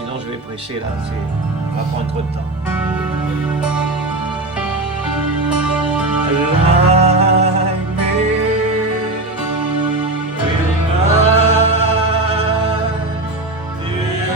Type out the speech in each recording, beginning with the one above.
sinon je vais prêcher là, ça va prendre trop de temps. Like me, with my theophany.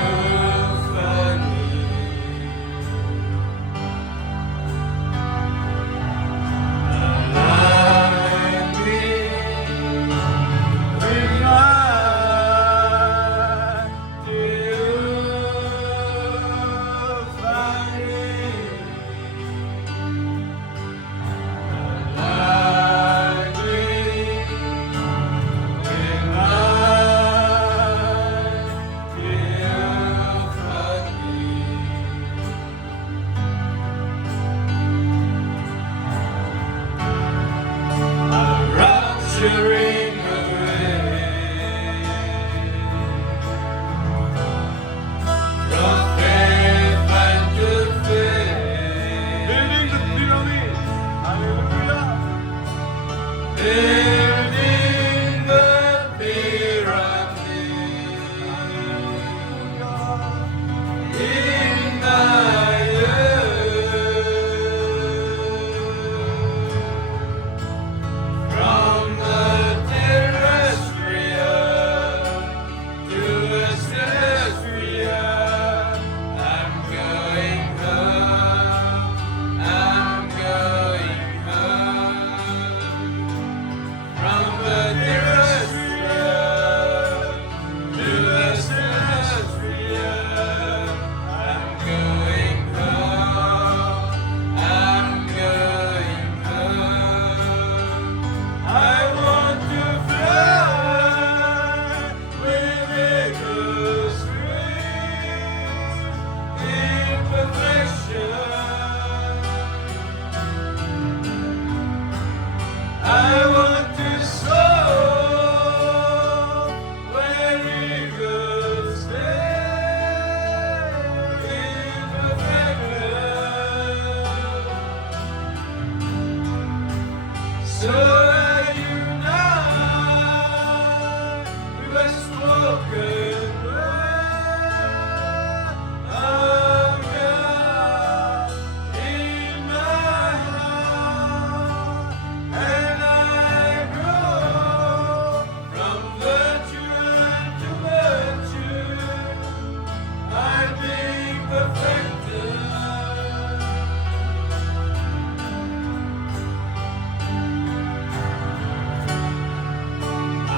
Like me, with my rapturing away from faith unto faith, building the pyramid, hallelujah, building the pyramid, hallelujah, in my from the terrestrial to the celestial, I'm going home, I'm going home. From the terrestrial to the celestial, I'm going home, I'm going home. I want to fly with eagle's wings in perfection. I want to soar where eagles stay in perfection. So spoken word of God in my heart, and I grow from virtue to virtue. I'm being perfected.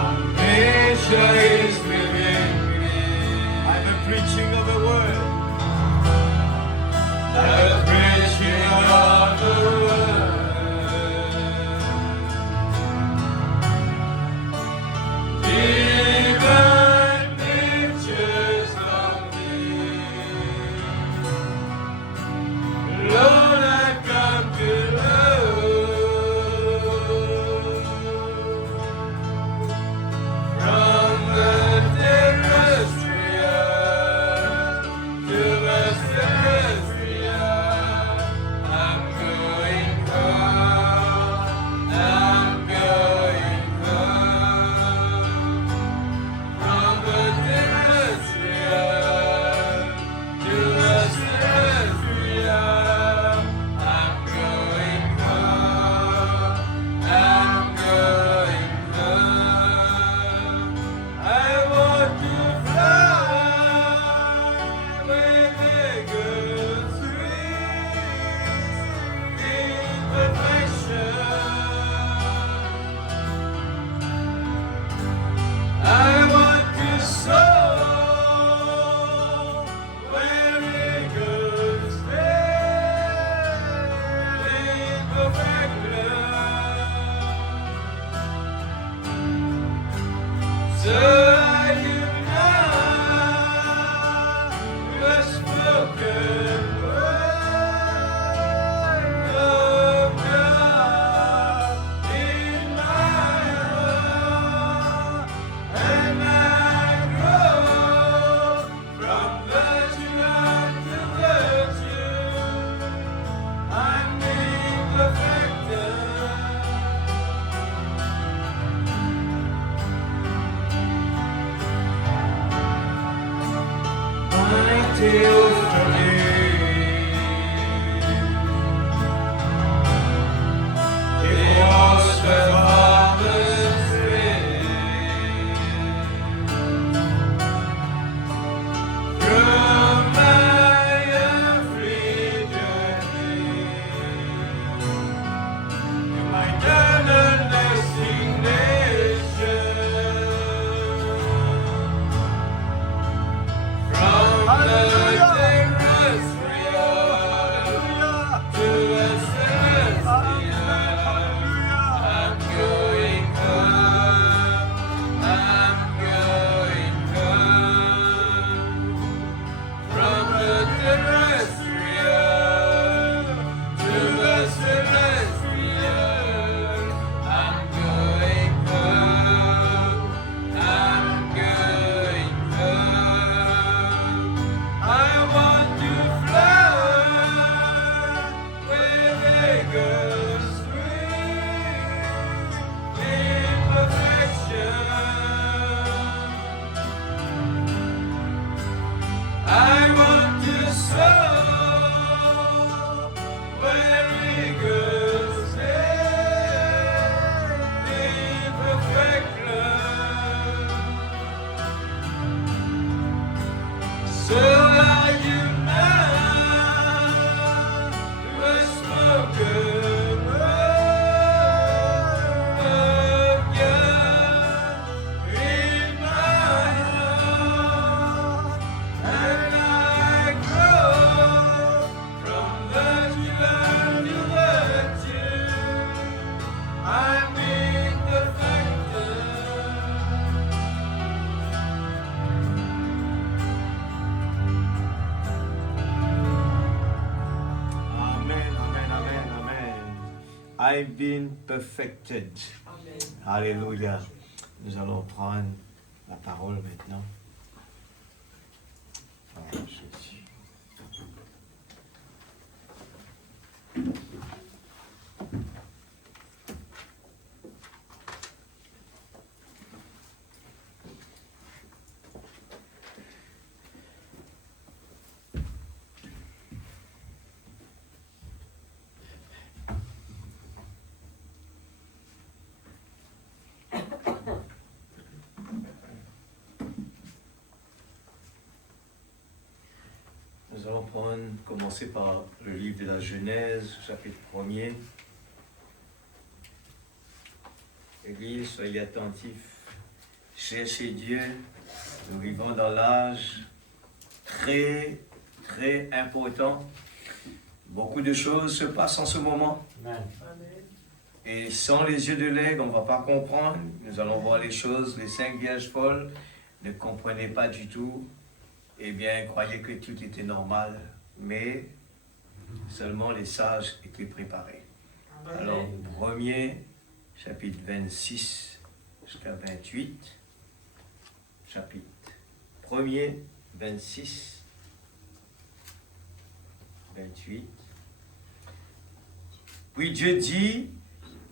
Amnesia is within me. I'm the preaching of the word. The preaching of the word. Divine pictures of me. tears for me. It was the Father's will. From my every journey to my eternal destination. From the terrestrial to the celestial, I'm going home, I'm going home. From the terrestrial to the celestial, I'm going home, I'm going home. I want to fly where eagles swing in perfection. I want to soar where eagles sail in perfect love. So are you now, the spoken word of God in my heart, and I grow from virtue to virtue. I'm being perfected. Amen, amen, amen, amen. I've been perfected. Alléluia. Nous allons prendre la parole maintenant. Voilà, ceci. Nous allons commencer par le livre de la Genèse, chapitre 1er. Église, soyez attentifs. Cherchez Dieu. Nous vivons dans l'âge très, très important. Beaucoup de choses se passent en ce moment. Amen. Et sans les yeux de l'aigle, on ne va pas comprendre. Nous allons voir les choses. Les 5 vierges folles ne comprenaient pas du tout. Eh bien, croyaient que tout était normal. Mais seulement les sages étaient préparés. Alors, 1er, chapitre 26 jusqu'à 28. Chapitre 1er, 26, 28. Puis Dieu dit,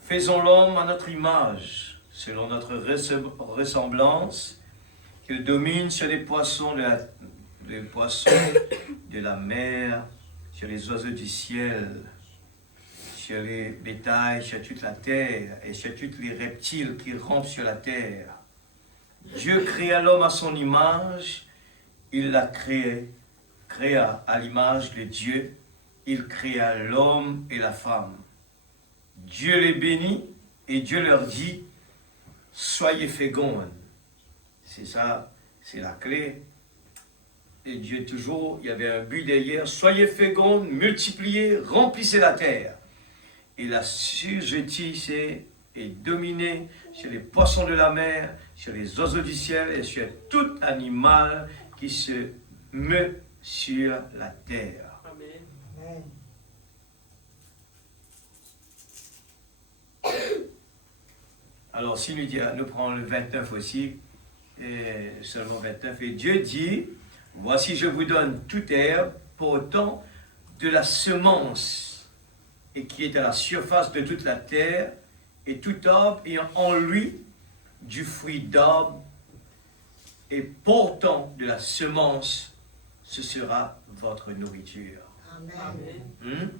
faisons l'homme à notre image, selon notre ressemblance, qu'il domine sur les poissons de la mer, sur les oiseaux du ciel, sur les bétails, sur toute la terre, et sur tous les reptiles qui rampent sur la terre. Dieu créa l'homme à son image, il l'a créa à l'image de Dieu, il créa l'homme et la femme. Dieu les bénit et Dieu leur dit, soyez fécondes. C'est ça, c'est la clé. Et Dieu toujours, il y avait un but derrière, soyez fécondes, multipliez, remplissez la terre. Et la surjettissez et dominez sur les poissons de la mer, sur les oiseaux du ciel et sur tout animal qui se meut sur la terre. Amen. Alors, si nous prenons le 29 aussi, et seulement 29, et Dieu dit, voici je vous donne toute herbe portant de la semence, et qui est à la surface de toute la terre, et tout arbre ayant en lui du fruit d'arbre, et portant de la semence ce sera votre nourriture. Amen.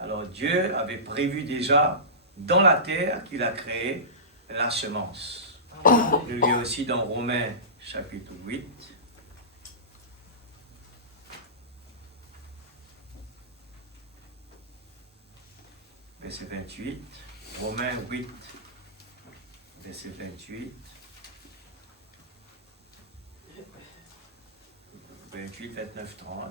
Alors Dieu avait prévu déjà dans la terre qu'il a créé la semence. Nous lisons aussi dans Romains chapitre 8. Verset 28. Romains 8, verset 28. 28, 29, 30.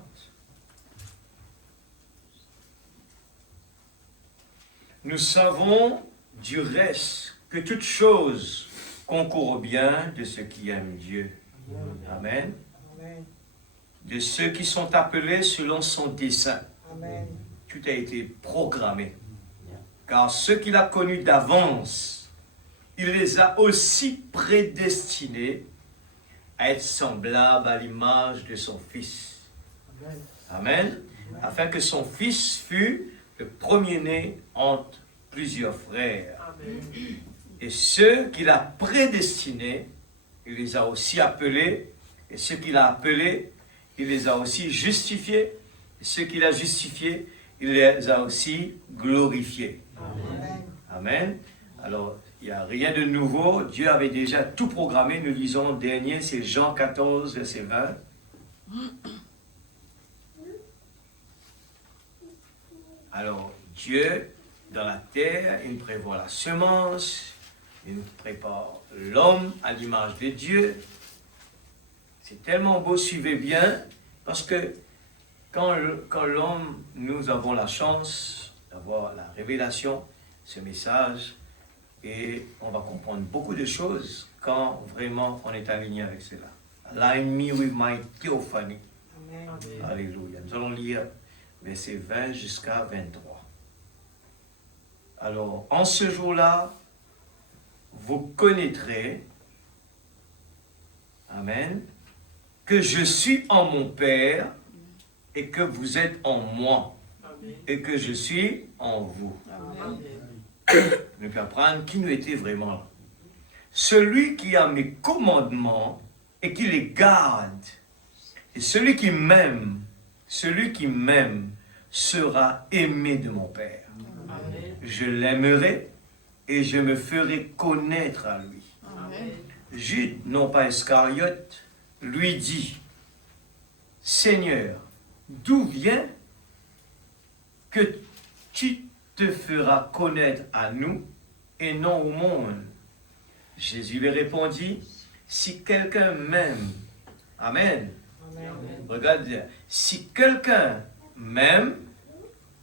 Nous savons du reste que toute chose concourt au bien de ceux qui aiment Dieu. Amen. Amen. De ceux qui sont appelés selon son dessein. Amen. Tout a été programmé. Car ceux qu'il a connus d'avance, il les a aussi prédestinés à être semblables à l'image de son Fils. Amen. Afin que son Fils fût le premier-né entre plusieurs frères. Amen. Et ceux qu'il a prédestinés, il les a aussi appelés. Et ceux qu'il a appelés, il les a aussi justifiés. Et ceux qu'il a justifiés, il les a aussi glorifiés. Amen. Amen. Alors, il n'y a rien de nouveau. Dieu avait déjà tout programmé. Nous lisons le dernier, c'est Jean 14, verset 20. Alors, Dieu, dans la terre, il prévoit la semence, il prépare l'homme à l'image de Dieu. C'est tellement beau, suivez bien, parce que quand l'homme, nous avons la chance d'avoir la révélation, ce message, et on va comprendre beaucoup de choses quand vraiment on est aligné avec cela. Align me with my theophany. Amen. Alléluia. Nous allons lire versets 20 jusqu'à 23. Alors, en ce jour-là, vous connaîtrez, Amen, que je suis en mon Père et que vous êtes en moi et que je suis en vous. Amen. Nous pouvons apprendre qui nous était vraiment là. Celui qui a mes commandements et qui les garde, et celui qui m'aime sera aimé de mon Père. Amen. Je l'aimerai et je me ferai connaître à lui. Amen. Jude, non pas Iscariote, lui dit, Seigneur, d'où vient que tu te feras connaître à nous et non au monde? Jésus lui répondit, si quelqu'un m'aime, Amen. Amen. Regarde, si quelqu'un m'aime,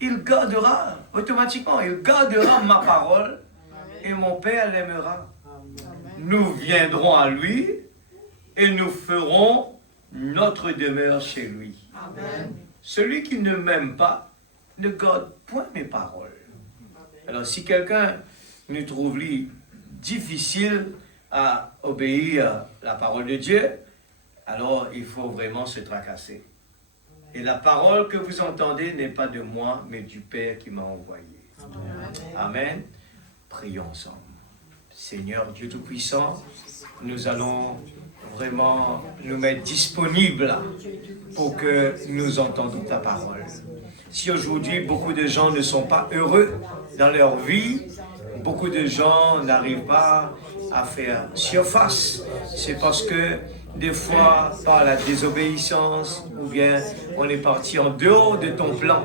il gardera, automatiquement, il gardera ma parole et mon Père l'aimera. Nous viendrons à lui et nous ferons notre demeure chez lui. Amen. Celui qui ne m'aime pas ne garde point mes paroles. Alors si quelqu'un nous trouve lui difficile à obéir à la parole de Dieu, alors il faut vraiment se tracasser. Et la parole que vous entendez n'est pas de moi, mais du Père qui m'a envoyé. Amen. Prions ensemble. Seigneur Dieu Tout-Puissant, nous allons vraiment nous mettre disponibles pour que nous entendons ta parole. Si aujourd'hui beaucoup de gens ne sont pas heureux dans leur vie, beaucoup de gens n'arrivent pas à faire surface, c'est parce que des fois, par la désobéissance, ou bien on est parti en dehors de ton plan.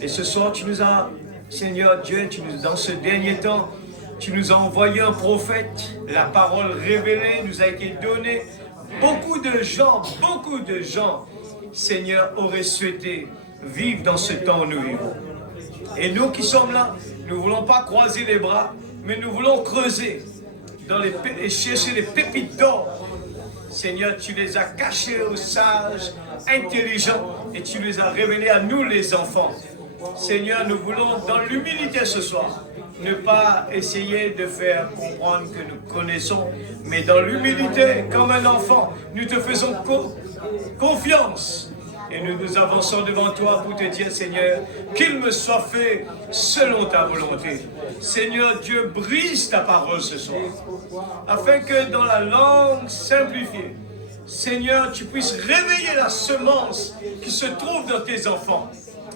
Et ce soir, tu nous as, Seigneur Dieu, dans ce dernier temps, tu nous as envoyé un prophète. La parole révélée nous a été donnée. Beaucoup de gens, Seigneur, auraient souhaité vivre dans ce temps où nous vivons. Et nous qui sommes là, nous ne voulons pas croiser les bras, mais nous voulons creuser et chercher les pépites d'or. Seigneur, tu les as cachés aux sages, intelligents, et tu les as révélés à nous les enfants. Seigneur, nous voulons dans l'humilité ce soir, ne pas essayer de faire comprendre que nous connaissons, mais dans l'humilité, comme un enfant, nous te faisons confiance. Et nous nous avançons devant toi pour te dire, Seigneur, qu'il me soit fait selon ta volonté. Seigneur Dieu, brise ta parole ce soir, afin que dans la langue simplifiée, Seigneur, tu puisses réveiller la semence qui se trouve dans tes enfants.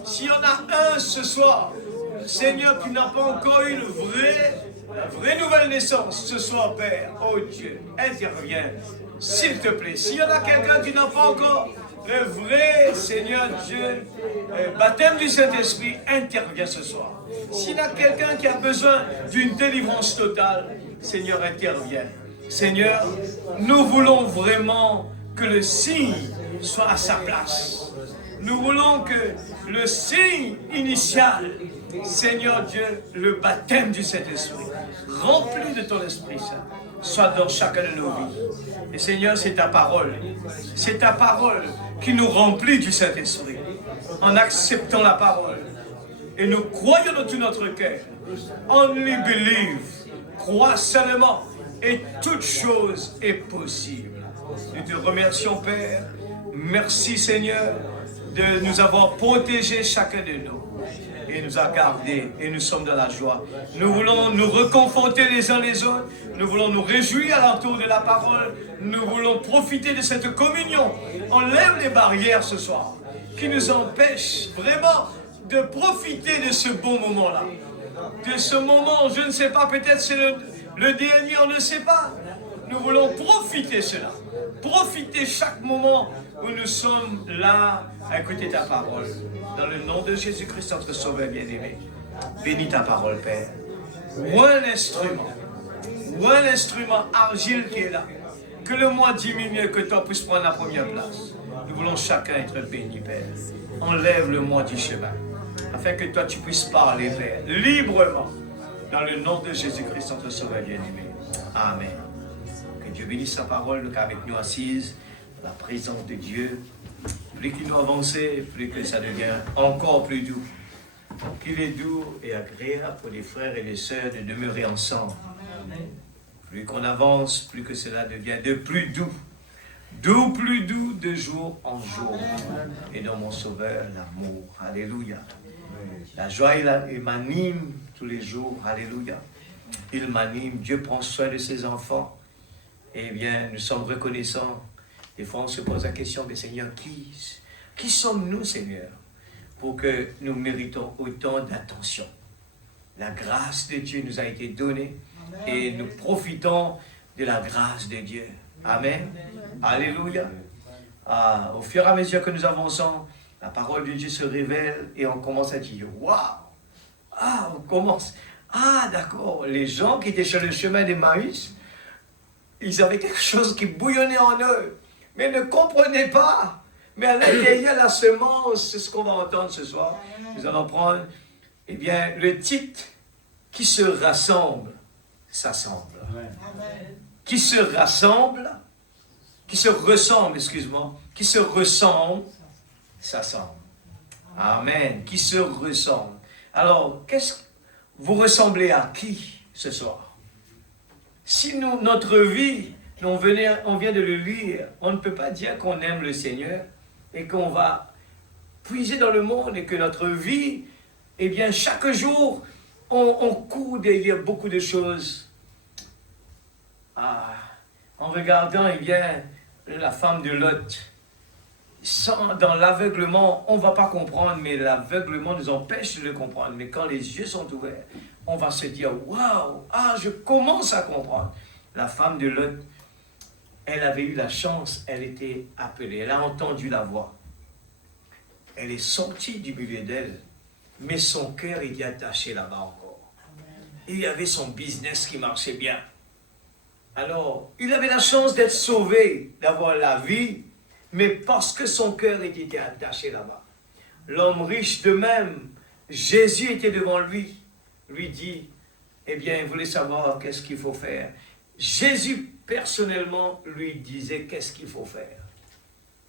S'il y en a un ce soir, Seigneur, qui n'a pas encore eu la vraie nouvelle naissance ce soir, Père, oh Dieu, interviens, s'il te plaît. S'il y en a quelqu'un qui n'a pas encore le vrai, Seigneur Dieu, baptême du Saint-Esprit, interviens ce soir. S'il y a quelqu'un qui a besoin d'une délivrance totale, Seigneur, interviens. Seigneur, nous voulons vraiment que le signe soit à sa place. Nous voulons que le signe initial, Seigneur Dieu, le baptême du Saint-Esprit, rempli de ton Esprit Saint, soit dans chacun de nos vies. Et Seigneur, c'est ta parole qui nous remplit du Saint-Esprit. En acceptant la parole, et nous croyons de tout notre cœur, only believe, crois seulement, et toute chose est possible. Nous te remercions, Père. Merci, Seigneur, de nous avoir protégés chacun de nous et nous a gardés et nous sommes dans la joie. Nous voulons nous reconforter les uns les autres. Nous voulons nous réjouir à l'entour de la parole. Nous voulons profiter de cette communion. Enlève les barrières ce soir qui nous empêchent vraiment de profiter de ce bon moment-là. De ce moment, je ne sais pas, peut-être c'est le dernier, on ne sait pas. Nous voulons profiter de cela. Profiter chaque moment où nous sommes là à écouter ta parole. Dans le nom de Jésus-Christ, notre Sauveur bien-aimé. Bénis ta parole, Père. Ou un instrument argile qui est là. Que le moi diminue et que toi puisses prendre la première place. Nous voulons chacun être béni, Père. Enlève le moi du chemin. Afin que toi tu puisses parler, Père, librement. Dans le nom de Jésus-Christ, notre Sauveur bien-aimé. Amen. Que Dieu bénisse sa parole, qu'avec nous assises, la présence de Dieu. Plus qu'il nous avance, plus que ça devient encore plus doux. Qu'il est doux et agréable pour les frères et les sœurs de demeurer ensemble. Plus qu'on avance, plus que cela devient de plus doux. Plus doux de jour en jour. Et dans mon Sauveur, l'amour. Alléluia. La joie, il m'anime tous les jours. Alléluia. Il m'anime. Dieu prend soin de ses enfants. Eh bien, nous sommes reconnaissants. Des fois, on se pose la question, mais Seigneur, qui sommes-nous, Seigneur, pour que nous méritons autant d'attention? La grâce de Dieu nous a été donnée et nous profitons de la grâce de Dieu. Amen. Alléluia. Au fur et à mesure que nous avançons, la parole de Dieu se révèle et on commence à dire, waouh! On commence. D'accord. Les gens qui étaient sur le chemin d'Emmaüs, ils avaient quelque chose qui bouillonnait en eux, mais ne comprenaient pas. Mais à l'intérieur, la semence, c'est ce qu'on va entendre ce soir. Nous allons prendre, eh bien, le titre qui se rassemble, s'assemble. Qui se rassemble, qui se ressemble, qui se ressemble, s'assemble. Amen. Qui se ressemble. Alors, vous ressemblez à qui ce soir? Si notre vie, on vient de le lire, on ne peut pas dire qu'on aime le Seigneur et qu'on va puiser dans le monde et que notre vie, eh bien, chaque jour, on court derrière beaucoup de choses. En regardant, eh bien, la femme de Lot, dans l'aveuglement, on ne va pas comprendre, mais l'aveuglement nous empêche de le comprendre. Mais quand les yeux sont ouverts, on va se dire, waouh, je commence à comprendre. La femme de Lot, elle avait eu la chance, elle était appelée, elle a entendu la voix. Elle est sortie du milieu d'elle, mais son cœur était attaché là-bas encore. Il y avait son business qui marchait bien. Alors, il avait la chance d'être sauvé, d'avoir la vie, mais parce que son cœur était attaché là-bas. L'homme riche de même, Jésus était devant lui dit, eh bien, il voulait savoir qu'est-ce qu'il faut faire. Jésus, personnellement, lui disait qu'est-ce qu'il faut faire.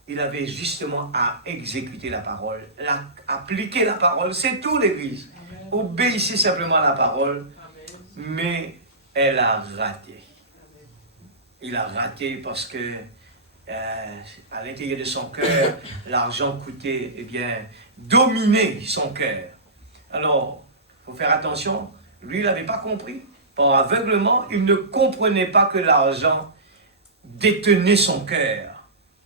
Il avait justement à exécuter la parole, appliquer la parole, c'est tout l'Église. Obéissez simplement à la parole, mais elle a raté. Il a raté parce que à l'intérieur de son cœur, l'argent coûtait, eh bien, dominer son cœur. Alors, il faut faire attention, lui, il n'avait pas compris. Par aveuglement, il ne comprenait pas que l'argent détenait son cœur.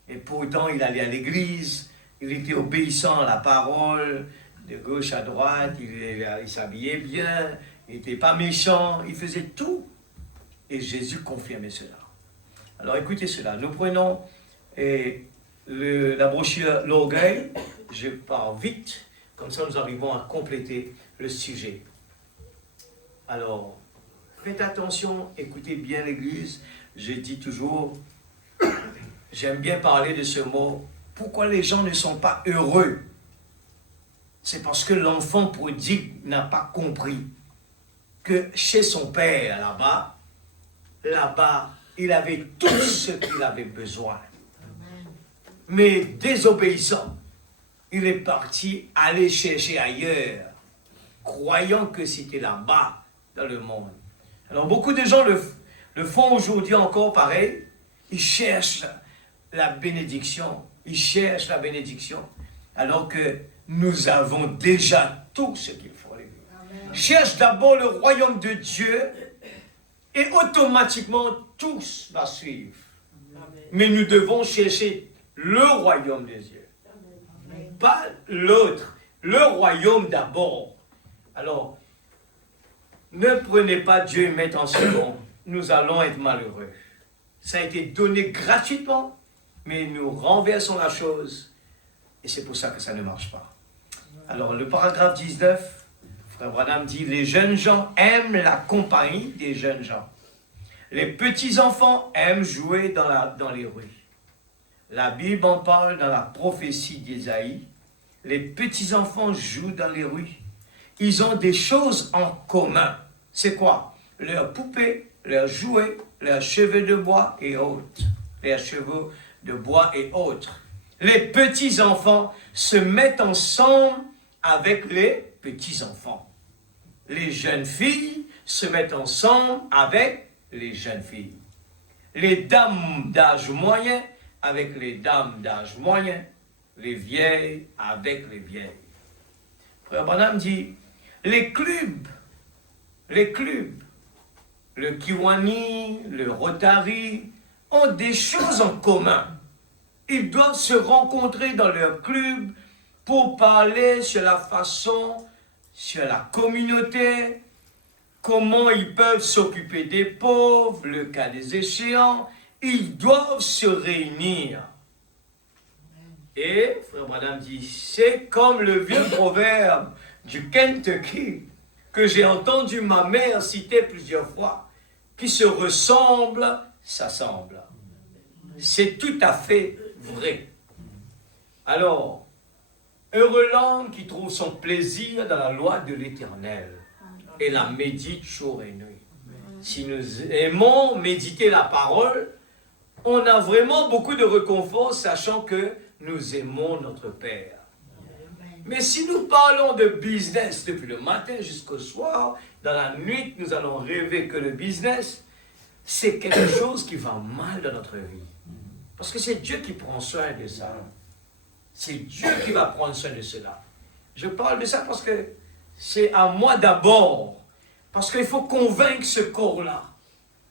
Et pourtant, il allait à l'église, il était obéissant à la parole, de gauche à droite, il s'habillait bien, il n'était pas méchant, il faisait tout. Et Jésus confirmait cela. Alors écoutez cela, nous prenons la brochure L'Orgueil, je pars vite, comme ça nous arrivons à compléter le sujet. Alors, faites attention, écoutez bien l'Église, je dis toujours, j'aime bien parler de ce mot, pourquoi les gens ne sont pas heureux? C'est parce que l'enfant prodigue n'a pas compris que chez son père là-bas, il avait tout ce qu'il avait besoin. Mais désobéissant, il est parti aller chercher ailleurs, croyant que c'était là-bas, dans le monde. Alors beaucoup de gens le font aujourd'hui encore pareil, ils cherchent la bénédiction, alors que nous avons déjà tout ce qu'il faut. Cherche d'abord le royaume de Dieu et automatiquement tout va suivre. Mais nous devons chercher le royaume de Dieu, pas l'autre, le royaume d'abord. Alors, ne prenez pas Dieu et mettez en second, nous allons être malheureux. Ça a été donné gratuitement, mais nous renversons la chose et c'est pour ça que ça ne marche pas. Alors, le paragraphe 19, Frère Branham dit, les jeunes gens aiment la compagnie des jeunes gens. Les petits-enfants aiment jouer dans les rues. La Bible en parle dans la prophétie d'Ésaïe. Les petits-enfants jouent dans les rues. Ils ont des choses en commun. C'est quoi? Leurs poupées, leurs jouets, leurs cheveux de bois et autres. Leurs cheveux de bois et autres. Les petits-enfants se mettent ensemble avec les petits-enfants. Les jeunes filles se mettent ensemble avec les jeunes filles. Les dames d'âge moyen avec les dames d'âge moyen. Les vieilles avec les vieilles. Frère Branham dit, les clubs, le Kiwani, le Rotary, ont des choses en commun. Ils doivent se rencontrer dans leur club pour parler sur la façon, sur la communauté, comment ils peuvent s'occuper des pauvres, le cas des échéants. Ils doivent se réunir. Et, Frère Branham dit, c'est comme le vieux proverbe du Kentucky que j'ai entendu ma mère citer plusieurs fois, qui se ressemble, s'assemble. C'est tout à fait vrai. Alors, heureux l'homme qui trouve son plaisir dans la loi de l'Éternel et la médite jour et nuit. Si nous aimons méditer la parole, on a vraiment beaucoup de réconfort, sachant que nous aimons notre Père. Mais si nous parlons de business depuis le matin jusqu'au soir, dans la nuit, nous allons rêver que le business, c'est quelque chose qui va mal dans notre vie. Parce que c'est Dieu qui prend soin de ça. C'est Dieu qui va prendre soin de cela. Je parle de ça parce que c'est à moi d'abord. Parce qu'il faut convaincre ce corps-là.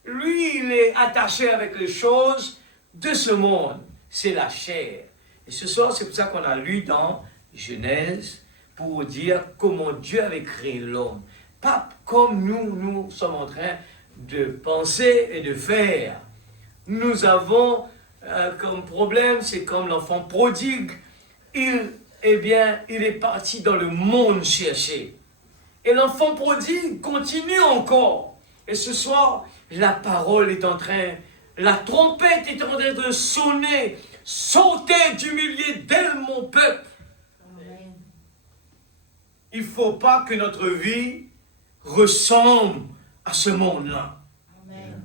Lui, il est attaché avec les choses de ce monde. C'est la chair. Et ce soir, c'est pour ça qu'on a lu dans Genèse, pour dire comment Dieu avait créé l'homme. Pas comme nous sommes en train de penser et de faire. Nous avons comme problème, c'est comme l'enfant prodigue. Il est parti dans le monde chercher. Et l'enfant prodigue continue encore. Et ce soir, la parole est en train, la trompette est en train de sonner. Sortez du milieu d'elle, mon peuple. Amen. Il ne faut pas que notre vie ressemble à ce monde-là. Amen.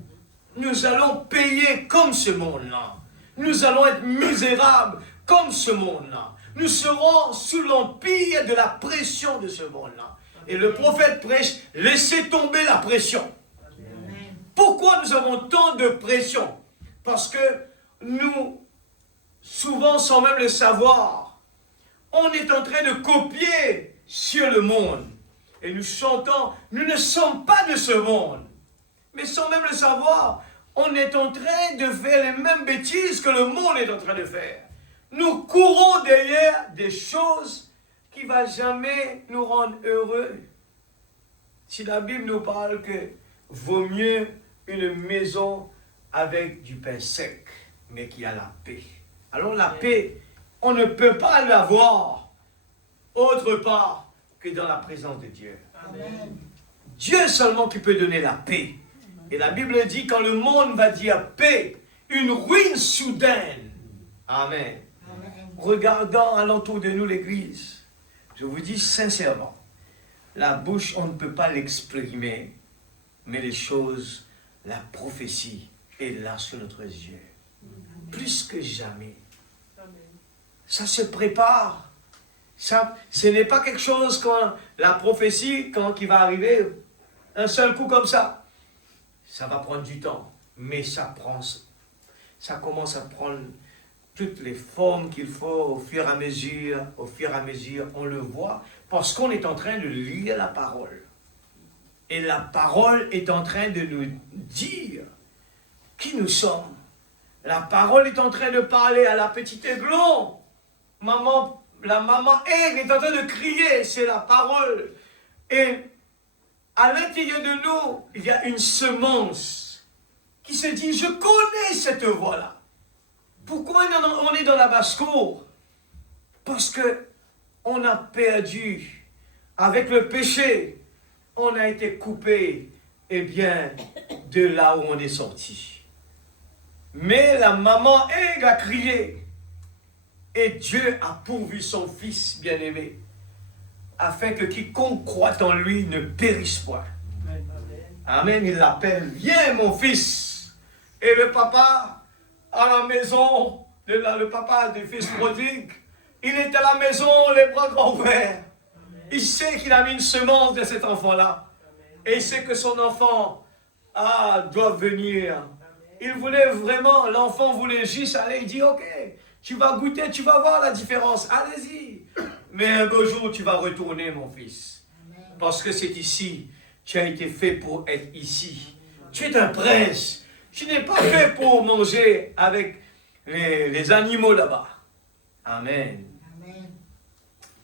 Nous allons payer comme ce monde-là. Nous allons être misérables comme ce monde-là. Nous serons sous l'empire de la pression de ce monde-là. Et le prophète prêche, laissez tomber la pression. Amen. Pourquoi nous avons tant de pression? Parce que nous, souvent sans même le savoir, on est en train de copier sur le monde. Et nous chantons, nous ne sommes pas de ce monde. Mais sans même le savoir, on est en train de faire les mêmes bêtises que le monde est en train de faire. Nous courons derrière des choses qui ne vont jamais nous rendre heureux. Si la Bible nous parle que vaut mieux une maison avec du pain sec, mais qui a la paix. Alors la paix, on ne peut pas l'avoir autre part que dans la présence de Dieu. Amen. Dieu seulement qui peut donner la paix. Et la Bible dit quand le monde va dire paix, une ruine soudaine. Amen. Amen. Regardant alentour de nous l'église, je vous dis sincèrement, la bouche on ne peut pas l'exprimer, mais les choses, la prophétie est là sous notre yeux. Plus que jamais. Ça se prépare. Ça, ce n'est pas quelque chose quand la prophétie, qui va arriver un seul coup comme ça. Ça va prendre du temps, mais ça commence à prendre toutes les formes qu'il faut au fur et à mesure, on le voit, parce qu'on est en train de lire la parole. Et la parole est en train de nous dire qui nous sommes. La parole est en train de parler à la petite aiglon. La maman aigle est en train de crier, c'est la parole. Et à l'intérieur de nous, il y a une semence qui se dit, je connais cette voix-là. Pourquoi on est dans la basse-cour? Parce que on a perdu. Avec le péché, on a été coupé, eh bien, de là où on est sorti. Mais la maman aigle a crié. Et Dieu a pourvu son Fils bien-aimé, afin que quiconque croit en lui ne périsse point. Amen, il l'appelle, viens mon fils. Et le papa, à la maison, le papa du fils prodigue, il est à la maison, les bras grands ouverts. Il sait qu'il a mis une semence de cet enfant-là. Et il sait que son enfant doit venir. Il voulait vraiment, l'enfant voulait juste aller, il dit, ok, tu vas goûter, tu vas voir la différence, allez-y. Mais un beau jour, tu vas retourner, mon fils. Parce que c'est ici, tu as été fait pour être ici. Tu es un prince. Tu n'es pas fait pour manger avec les animaux là-bas. Amen. Amen.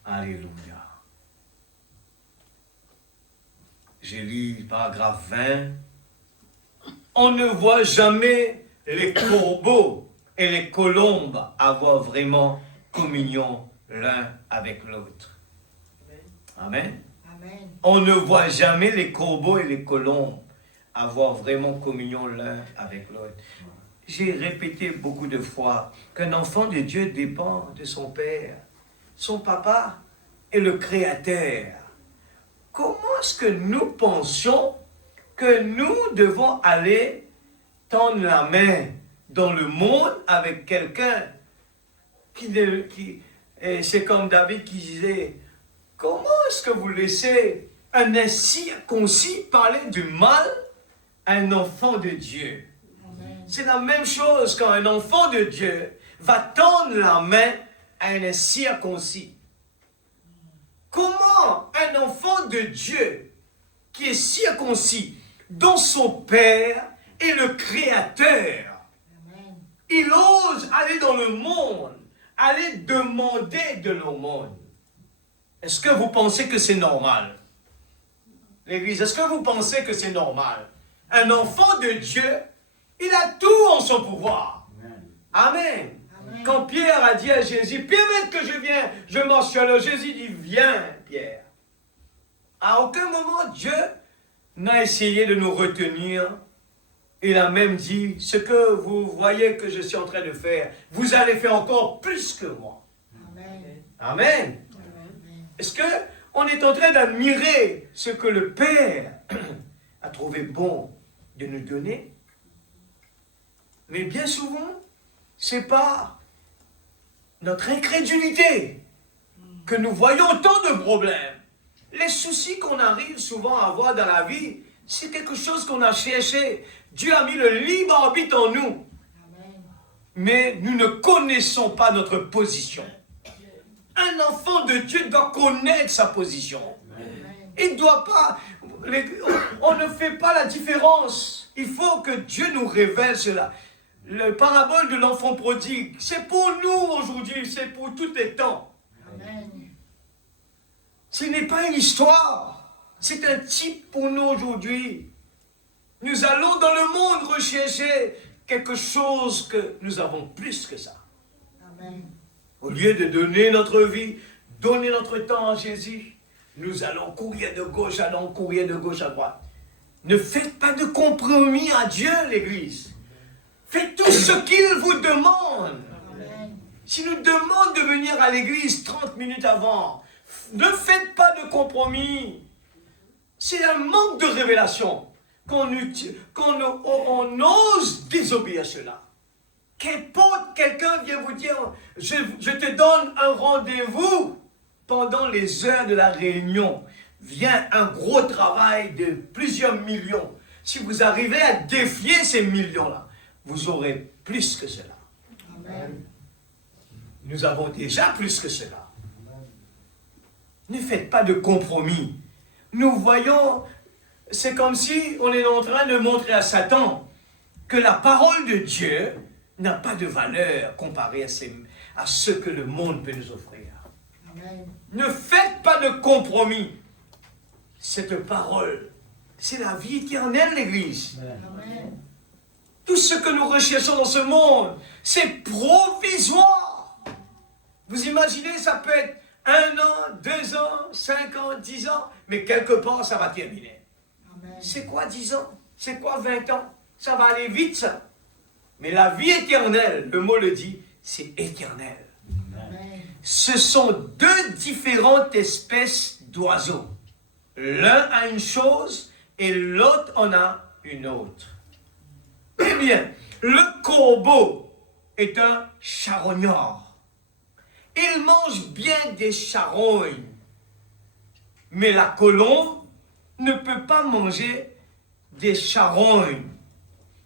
Alléluia. J'ai lu paragraphe 20. On ne voit jamais les corbeaux et les colombes avoir vraiment communion l'un avec l'autre. Amen. Amen. On ne voit jamais les corbeaux et les colombes avoir vraiment communion l'un avec l'autre. J'ai répété beaucoup de fois qu'un enfant de Dieu dépend de son père. Son papa est le créateur. Comment est-ce que nous pensions que nous devons aller tendre la main dans le monde avec quelqu'un c'est comme David qui disait, comment est-ce que vous laissez un incirconcis parler du mal à un enfant de Dieu? Amen. C'est la même chose quand un enfant de Dieu va tendre la main à un incirconcis. Comment un enfant de Dieu qui est circoncis, dont son père est le créateur, Amen. il ose aller dans le monde, aller demander de l'aumône? Est-ce que vous pensez que c'est normal? L'Église, est-ce que vous pensez que c'est normal? Un enfant de Dieu, il a tout en son pouvoir. Amen. Amen. Quand Pierre a dit à Jésus, permette que je vienne, je marche sur l'eau. Jésus dit, viens, Pierre. À aucun moment, Dieu n'a essayé de nous retenir. Il a même dit, ce que vous voyez que je suis en train de faire, vous allez faire encore plus que moi. Amen. Amen. Est-ce qu'on est en train d'admirer ce que le Père a trouvé bon de nous donner? Mais bien souvent, c'est par notre incrédulité que nous voyons tant de problèmes. Les soucis qu'on arrive souvent à avoir dans la vie, c'est quelque chose qu'on a cherché. Dieu a mis le libre arbitre en nous. Amen. Mais nous ne connaissons pas notre position. Un enfant de Dieu doit connaître sa position. Amen. Il ne doit pas... on ne fait pas la différence. Il faut que Dieu nous révèle cela. Le parabole de l'enfant prodigue, c'est pour nous aujourd'hui, c'est pour tous les temps. Amen. Ce n'est pas une histoire, c'est un type pour nous aujourd'hui. Nous allons dans le monde rechercher quelque chose que nous avons plus que ça. Amen. Au lieu de donner notre vie, donner notre temps à Jésus, nous allons courir de gauche à droite, courir de gauche à droite. Ne faites pas de compromis à Dieu, l'Église. Faites tout ce qu'il vous demande. Amen. S'il nous demande de venir à l'église 30 minutes avant, ne faites pas de compromis. C'est un manque de révélation qu'on ose désobéir à cela. Qu'importe, quelqu'un vient vous dire, je te donne un rendez-vous pendant les heures de la réunion. Vient un gros travail de plusieurs millions. Si vous arrivez à défier ces millions-là, vous aurez plus que cela. Amen. Nous avons déjà plus que cela. Ne faites pas de compromis. Nous voyons, c'est comme si on est en train de montrer à Satan que la parole de Dieu n'a pas de valeur comparée à ce que le monde peut nous offrir. Amen. Ne faites pas de compromis. Cette parole, c'est la vie éternelle, l'Église. Amen. Tout ce que nous recherchons dans ce monde, c'est provisoire. Vous imaginez, ça peut être 1 an, 2 ans, 5 ans, 10 ans, mais quelque part, ça va terminer. Amen. C'est quoi 10 ans? C'est quoi 20 ans? Ça va aller vite, ça. Mais la vie éternelle, le mot le dit, c'est éternel. Amen. Ce sont 2 différentes espèces d'oiseaux. L'un a une chose et l'autre en a une autre. Eh bien, le corbeau est un charognard. Il mange bien des charognes. Mais la colombe ne peut pas manger des charognes.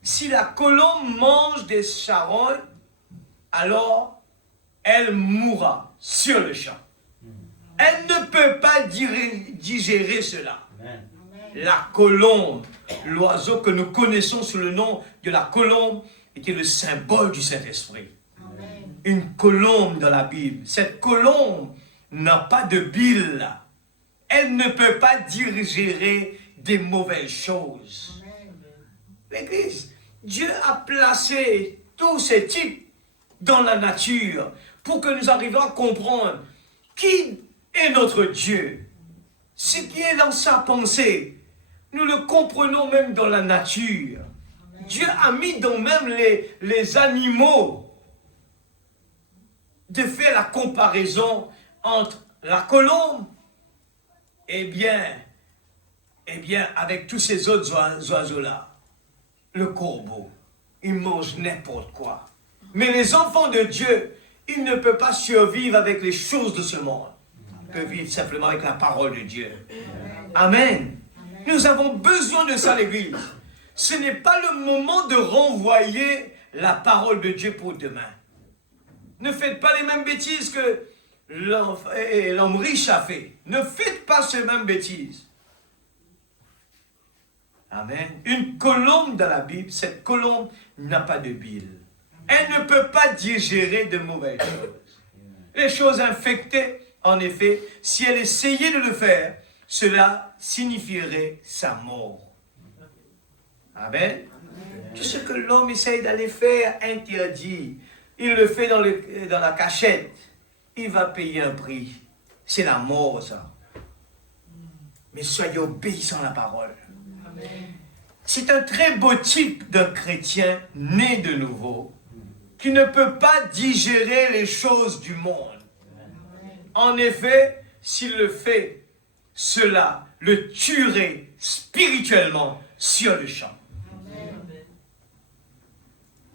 Si la colombe mange des charognes, alors elle mourra sur le champ. Elle ne peut pas digérer cela. Amen. La colombe, l'oiseau que nous connaissons sous le nom de la colombe, était le symbole du Saint-Esprit. Amen. Une colombe dans la Bible. Cette colombe n'a pas de bile. Elle ne peut pas digérer des mauvaises choses. Amen. L'Église, Dieu a placé tous ces types dans la nature pour que nous arrivions à comprendre qui est notre Dieu. Ce qui est dans sa pensée, nous le comprenons même dans la nature. Amen. Dieu a mis dans même les animaux de faire la comparaison entre la colombe et bien avec tous ces autres oiseaux-là. Le corbeau, il mange n'importe quoi. Mais les enfants de Dieu, ils ne peuvent pas survivre avec les choses de ce monde. Ils peuvent vivre simplement avec la parole de Dieu. Amen. Amen. Nous avons besoin de ça, l'Église. Ce n'est pas le moment de renvoyer la parole de Dieu pour demain. Ne faites pas les mêmes bêtises que l'homme riche a fait. Ne faites pas ces mêmes bêtises. Amen. Une colombe dans la Bible, cette colombe n'a pas de bile. Elle ne peut pas digérer de mauvaises choses. Les choses infectées, en effet, si elle essayait de le faire, cela signifierait sa mort. Amen. Tout ce que l'homme essaye d'aller faire interdit. Il le fait dans la cachette. Il va payer un prix. C'est la mort, ça. Mais soyez obéissants à la parole. Amen. C'est un très beau type d'un chrétien né de nouveau qui ne peut pas digérer les choses du monde. En effet, s'il le fait, cela le tuerait spirituellement sur le champ. Amen.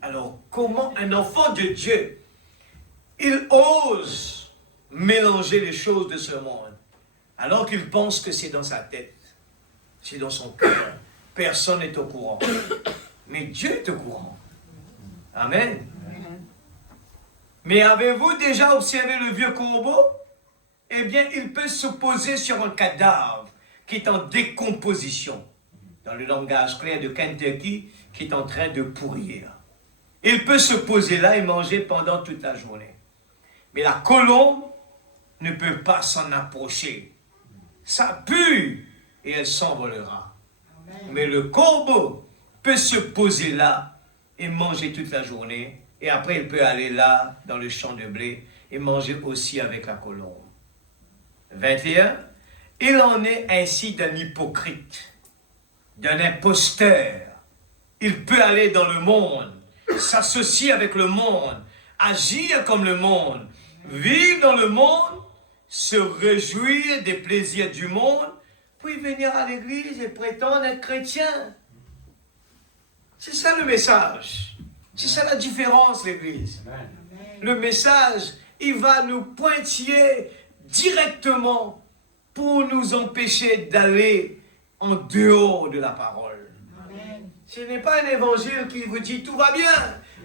Alors, comment un enfant de Dieu, il ose mélanger les choses de ce monde, alors qu'il pense que c'est dans sa tête, c'est dans son cœur. Personne n'est au courant. Mais Dieu est au courant. Amen. Mais avez-vous déjà observé le vieux corbeau? Eh bien, il peut se poser sur un cadavre qui est en décomposition, dans le langage clair de Kentucky, qui est en train de pourrir. Il peut se poser là et manger pendant toute la journée. Mais la colombe ne peut pas s'en approcher. Ça pue et elle s'envolera. Mais le corbeau peut se poser là et manger toute la journée. Et après, il peut aller là, dans le champ de blé, et manger aussi avec la colombe. 21. Il en est ainsi d'un hypocrite, d'un imposteur. Il peut aller dans le monde, s'associer avec le monde, agir comme le monde, vivre dans le monde, se réjouir des plaisirs du monde, puis venir à l'église et prétendre être chrétien. C'est ça le message. C'est ça la différence, l'église. Le message, il va nous pointiller directement pour nous empêcher d'aller en dehors de la parole. Amen. Ce n'est pas un évangile qui vous dit tout va bien,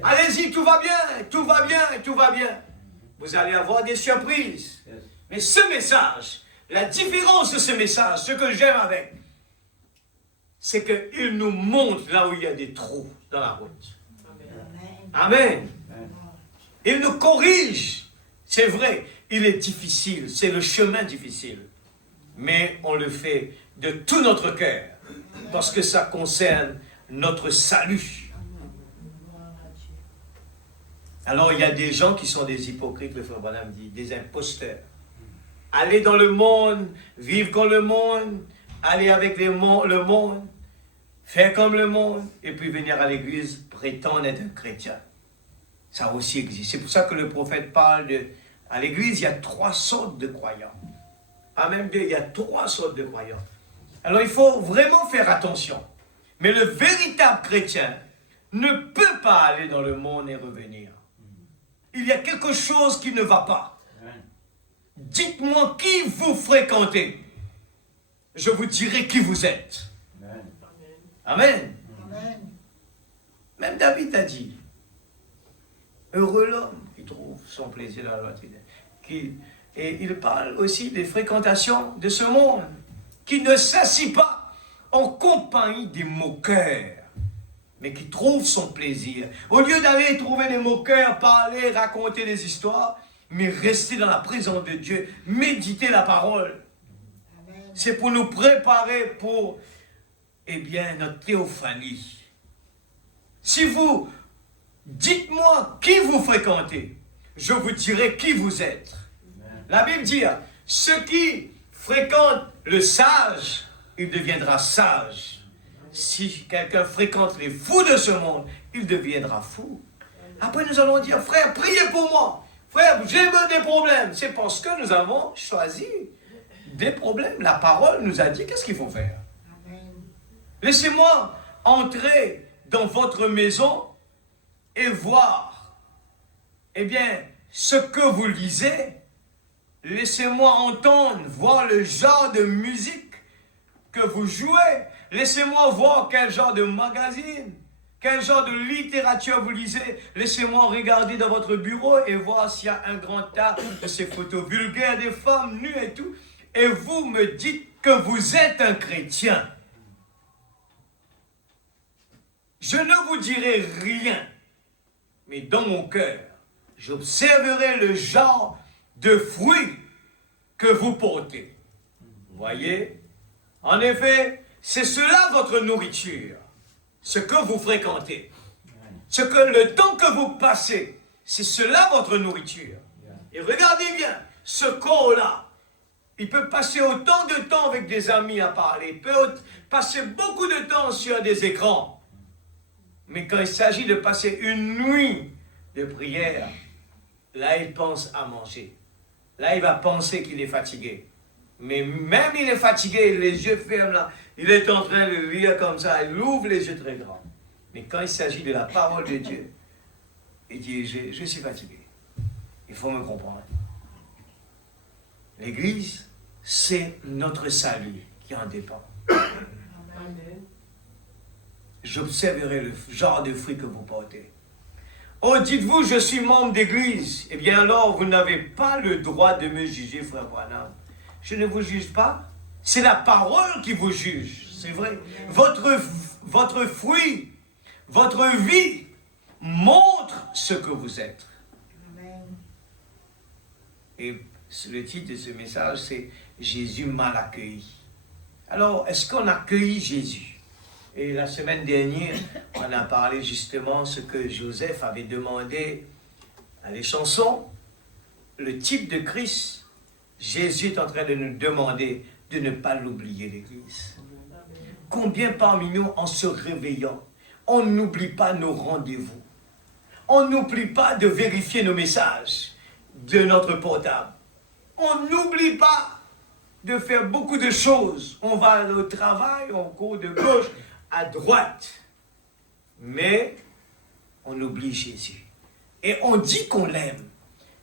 allez-y, tout va bien, tout va bien, tout va bien. Vous allez avoir des surprises. Mais ce message, la différence de ce message, ce que j'aime avec, c'est qu'il nous montre là où il y a des trous dans la route. Amen. Il nous corrige. C'est vrai, il est difficile, c'est le chemin difficile. Mais on le fait de tout notre cœur, parce que ça concerne notre salut. Alors il y a des gens qui sont des hypocrites, le frère Branham dit, des imposteurs. Aller dans le monde, vivre comme le monde, aller avec le monde, faire comme le monde, et puis venir à l'église, prétendre être un chrétien. Ça aussi existe. C'est pour ça que le prophète parle de... À l'église, il y a 3 sortes de croyants. Ah, même 2, il y a 3 sortes de croyants. Alors il faut vraiment faire attention. Mais le véritable chrétien ne peut pas aller dans le monde et revenir. Il y a quelque chose qui ne va pas. Dites-moi qui vous fréquentez. Je vous dirai qui vous êtes. Amen. Amen. Même David a dit, heureux l'homme qui trouve son plaisir dans la loi divine. Et il parle aussi des fréquentations de ce monde, qui ne s'assit pas en compagnie des moqueurs, mais qui trouve son plaisir. Au lieu d'aller trouver des moqueurs, parler, raconter des histoires, mais rester dans la présence de Dieu, méditer la parole. Amen. C'est pour nous préparer pour, eh bien, notre théophanie. Si vous, dites-moi qui vous fréquentez, je vous dirai qui vous êtes. La Bible dit, ceux qui fréquentent le sage, il deviendra sage. Si quelqu'un fréquente les fous de ce monde, il deviendra fou. Après, nous allons dire, frère, priez pour moi. Frère, j'ai des problèmes. C'est parce que nous avons choisi des problèmes. La parole nous a dit, qu'est-ce qu'il faut faire? Amen. Laissez-moi entrer dans votre maison et voir, eh bien, ce que vous lisez. Laissez-moi entendre, voir le genre de musique que vous jouez. Laissez-moi voir quel genre de magazine, quel genre de littérature vous lisez. Laissez-moi regarder dans votre bureau et voir s'il y a un grand tas de ces photos vulgaires des femmes nues et tout. Et vous me dites que vous êtes un chrétien. Je ne vous dirai rien, mais dans mon cœur, j'observerai le genre de fruits que vous portez. Voyez? En effet, c'est cela votre nourriture, ce que vous fréquentez. Ce que le temps que vous passez, c'est cela votre nourriture. Et regardez bien, ce corps-là, il peut passer autant de temps avec des amis à parler, il peut passer beaucoup de temps sur des écrans. Mais quand il s'agit de passer une nuit de prière, là il pense à manger. Là il va penser qu'il est fatigué. Mais même il est fatigué, les yeux fermes là, il est en train de lire comme ça, il ouvre les yeux très grands. Mais quand il s'agit de la parole de Dieu, il dit, je suis fatigué. Il faut me comprendre. L'Église, c'est notre salut qui en dépend. Amen. J'observerai le genre de fruits que vous portez. Oh, dites-vous, je suis membre d'église. Eh bien alors, vous n'avez pas le droit de me juger, frère Branham. Je ne vous juge pas. C'est la parole qui vous juge, c'est vrai. Votre fruit, votre vie montre ce que vous êtes. Amen. Et le titre de ce message, c'est « Jésus mal accueilli ». Alors, est-ce qu'on accueille Jésus? Et la semaine dernière, on a parlé justement ce que Joseph avait demandé dans les chansons, le type de Christ. Jésus est en train de nous demander de ne pas l'oublier, l'Église. Combien parmi nous, en se réveillant, on n'oublie pas nos rendez-vous. On n'oublie pas de vérifier nos messages de notre portable. On n'oublie pas de faire beaucoup de choses. On va au travail, on court de gauche à droite. Mais on oublie Jésus. Et on dit qu'on l'aime.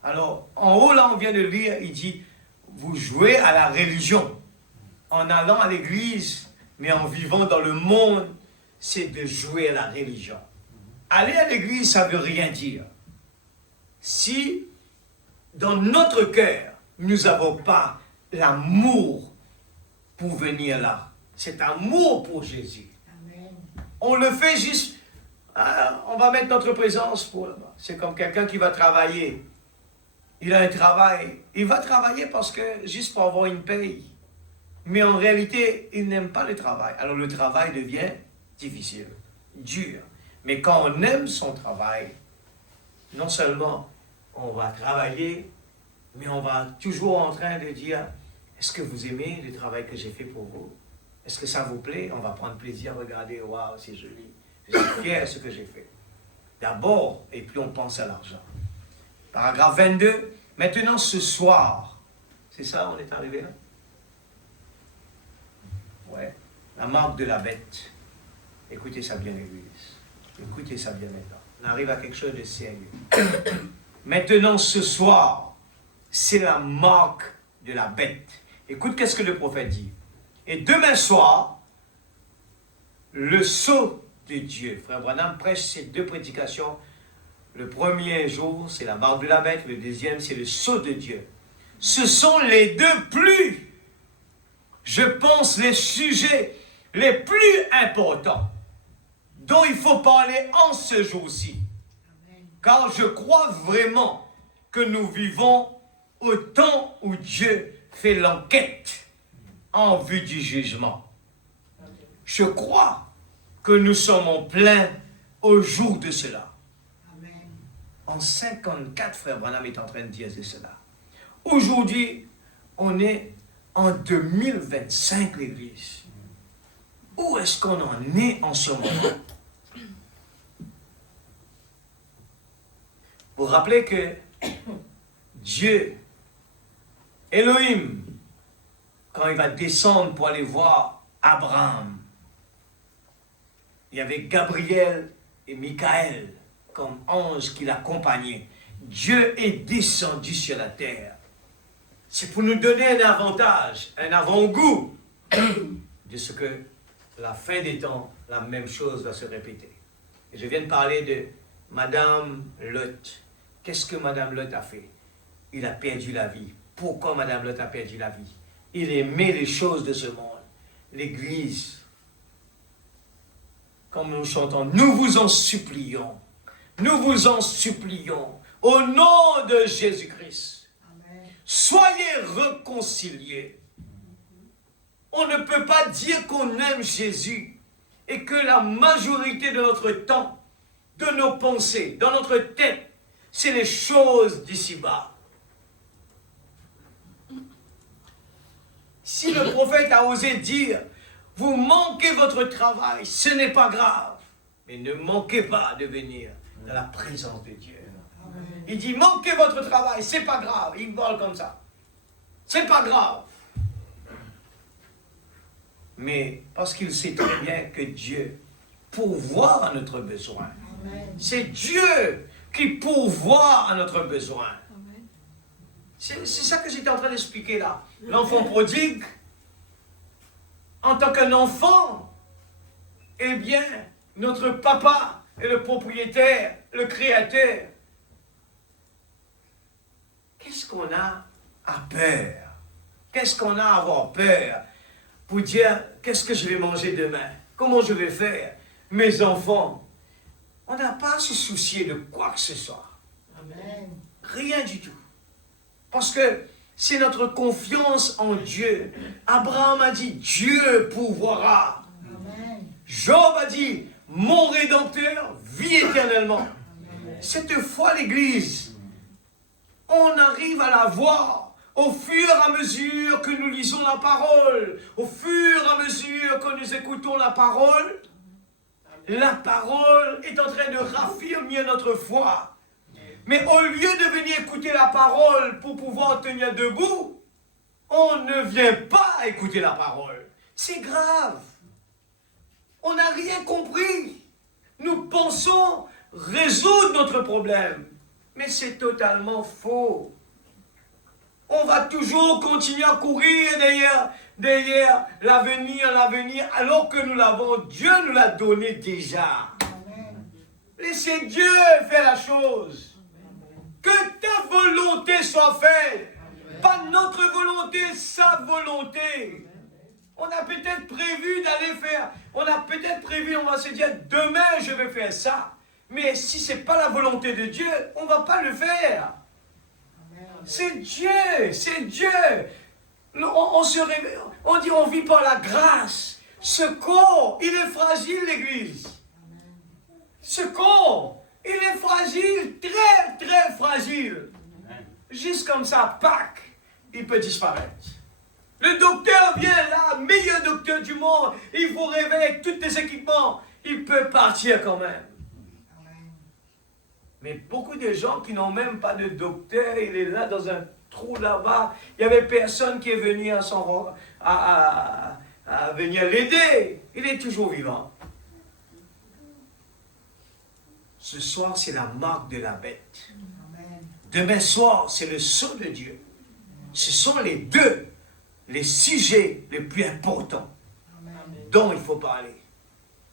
Alors, en haut, là, on vient de lire, il dit, vous jouez à la religion. En allant à l'église, mais en vivant dans le monde, c'est de jouer à la religion. Aller à l'église, ça ne veut rien dire. Si, dans notre cœur, nous n'avons pas l'amour pour venir là, cet amour pour Jésus, Amen. on le fait juste, on va mettre notre présence pour là-bas. C'est comme quelqu'un qui va travailler. Il a un travail. Il va travailler parce que, juste pour avoir une paye. Mais en réalité, il n'aime pas le travail. Alors le travail devient difficile, dur. Mais quand on aime son travail, non seulement on va travailler, mais on va toujours en train de dire, est-ce que vous aimez le travail que j'ai fait pour vous? Est-ce que ça vous plaît? On va prendre plaisir à regarder, waouh, c'est joli. Je suis fier de ce que j'ai fait. D'abord, et puis on pense à l'argent. Paragraphe 22. Maintenant, ce soir, c'est ça, on est arrivé là? Ouais. La marque de la bête. Écoutez ça bien, l'Église. Écoutez ça bien maintenant. On arrive à quelque chose de sérieux. Maintenant, ce soir, c'est la marque de la bête. Écoute, qu'est-ce que le prophète dit? Et demain soir, le sceau de Dieu. Frère Branham prêche ces deux prédications. Le premier jour, c'est la marque de la bête. Le deuxième, c'est le sceau de Dieu. Ce sont les deux plus, je pense, les sujets les plus importants dont il faut parler en ce jour-ci. Car je crois vraiment que nous vivons au temps où Dieu fait l'enquête en vue du jugement. Je crois que nous sommes en plein au jour de cela. En 54, frère Branham est en train de dire cela. Aujourd'hui, on est en 2025, l'Église. Où est-ce qu'on en est en ce moment? Vous vous rappelez que Dieu, Elohim, quand il va descendre pour aller voir Abraham, il y avait Gabriel et Michael comme anges qui l'accompagnaient. Dieu est descendu sur la terre. C'est pour nous donner un avantage, un avant-goût de ce que la fin des temps, la même chose va se répéter. Et je viens de parler de Madame Lot. Qu'est-ce que Madame Lot a fait? Il a perdu la vie. Pourquoi Madame Lot a perdu la vie? Il aimait les choses de ce monde. L'Église, comme nous chantons, nous vous en supplions. Nous vous en supplions, au nom de Jésus-Christ, soyez réconciliés. On ne peut pas dire qu'on aime Jésus et que la majorité de notre temps, de nos pensées, dans notre tête, c'est les choses d'ici-bas. Si le prophète a osé dire, vous manquez votre travail, ce n'est pas grave, mais ne manquez pas de venir dans la présence de Dieu. Amen. Il dit, manquez votre travail, c'est pas grave. Il parle comme ça. C'est pas grave. Mais parce qu'il sait très bien que Dieu pourvoit à notre besoin. C'est Dieu qui pourvoit à notre besoin. C'est ça que j'étais en train d'expliquer là. L'enfant prodigue, en tant qu'un enfant, eh bien, notre papa est le propriétaire, le créateur. Qu'est-ce qu'on a à peur? Qu'est-ce qu'on a à avoir peur? pour dire qu'est-ce que je vais manger demain, comment je vais faire. Mes enfants, on n'a pas à se soucier de quoi que ce soit. Amen. Rien du tout. Parce que c'est notre confiance en Dieu. Abraham a dit, Dieu pourvoira. Amen. Job a dit, mon Rédempteur vit éternellement. Amen. Cette foi, l'Église, on arrive à la voir au fur et à mesure que nous lisons la parole, au fur et à mesure que nous écoutons la parole est en train de raffirmer notre foi. Mais au lieu de venir écouter la parole pour pouvoir tenir debout, on ne vient pas écouter la parole. C'est grave. On n'a rien compris. Nous pensons résoudre notre problème. Mais c'est totalement faux. On va toujours continuer à courir derrière l'avenir, alors que nous l'avons. Dieu nous l'a donné déjà. Amen. Laissez Dieu faire la chose. Que ta volonté soit faite. Pas notre volonté, sa volonté. On a peut-être prévu d'aller faire, on va se dire, demain je vais faire ça. Mais si ce n'est pas la volonté de Dieu, on ne va pas le faire. C'est Dieu, c'est Dieu. On se réveille, on dit on vit par la grâce. Ce corps, il est fragile, l'Église. Ce corps, il est fragile, très très fragile. Juste comme ça, pac, il peut disparaître. Le docteur vient là, meilleur docteur du monde, il vous réveille avec tous les équipements, il peut partir quand même. Mais beaucoup de gens qui n'ont même pas de docteur, il est là dans un trou là-bas, il n'y avait personne qui est venu à venir l'aider, il est toujours vivant. Ce soir, c'est la marque de la bête. Demain soir, c'est le sceau de Dieu. Ce sont les sujets les plus importants dont il faut parler.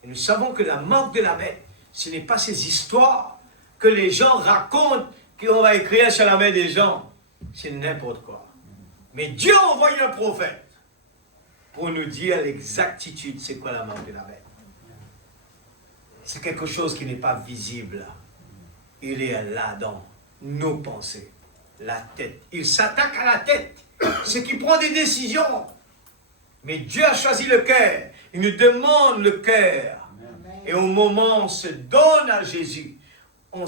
Et nous savons que la marque de la bête, ce n'est pas ces histoires que les gens racontent, qu'on va écrire sur la main des gens. C'est n'importe quoi. Mais Dieu a envoyé un prophète pour nous dire l'exactitude, c'est quoi la marque de la bête. C'est quelque chose qui n'est pas visible. Il est là dans nos pensées. La tête. Il s'attaque à la tête. C'est qui prend des décisions. Mais Dieu a choisi le cœur. Il nous demande le cœur. Et au moment où on se donne à Jésus, on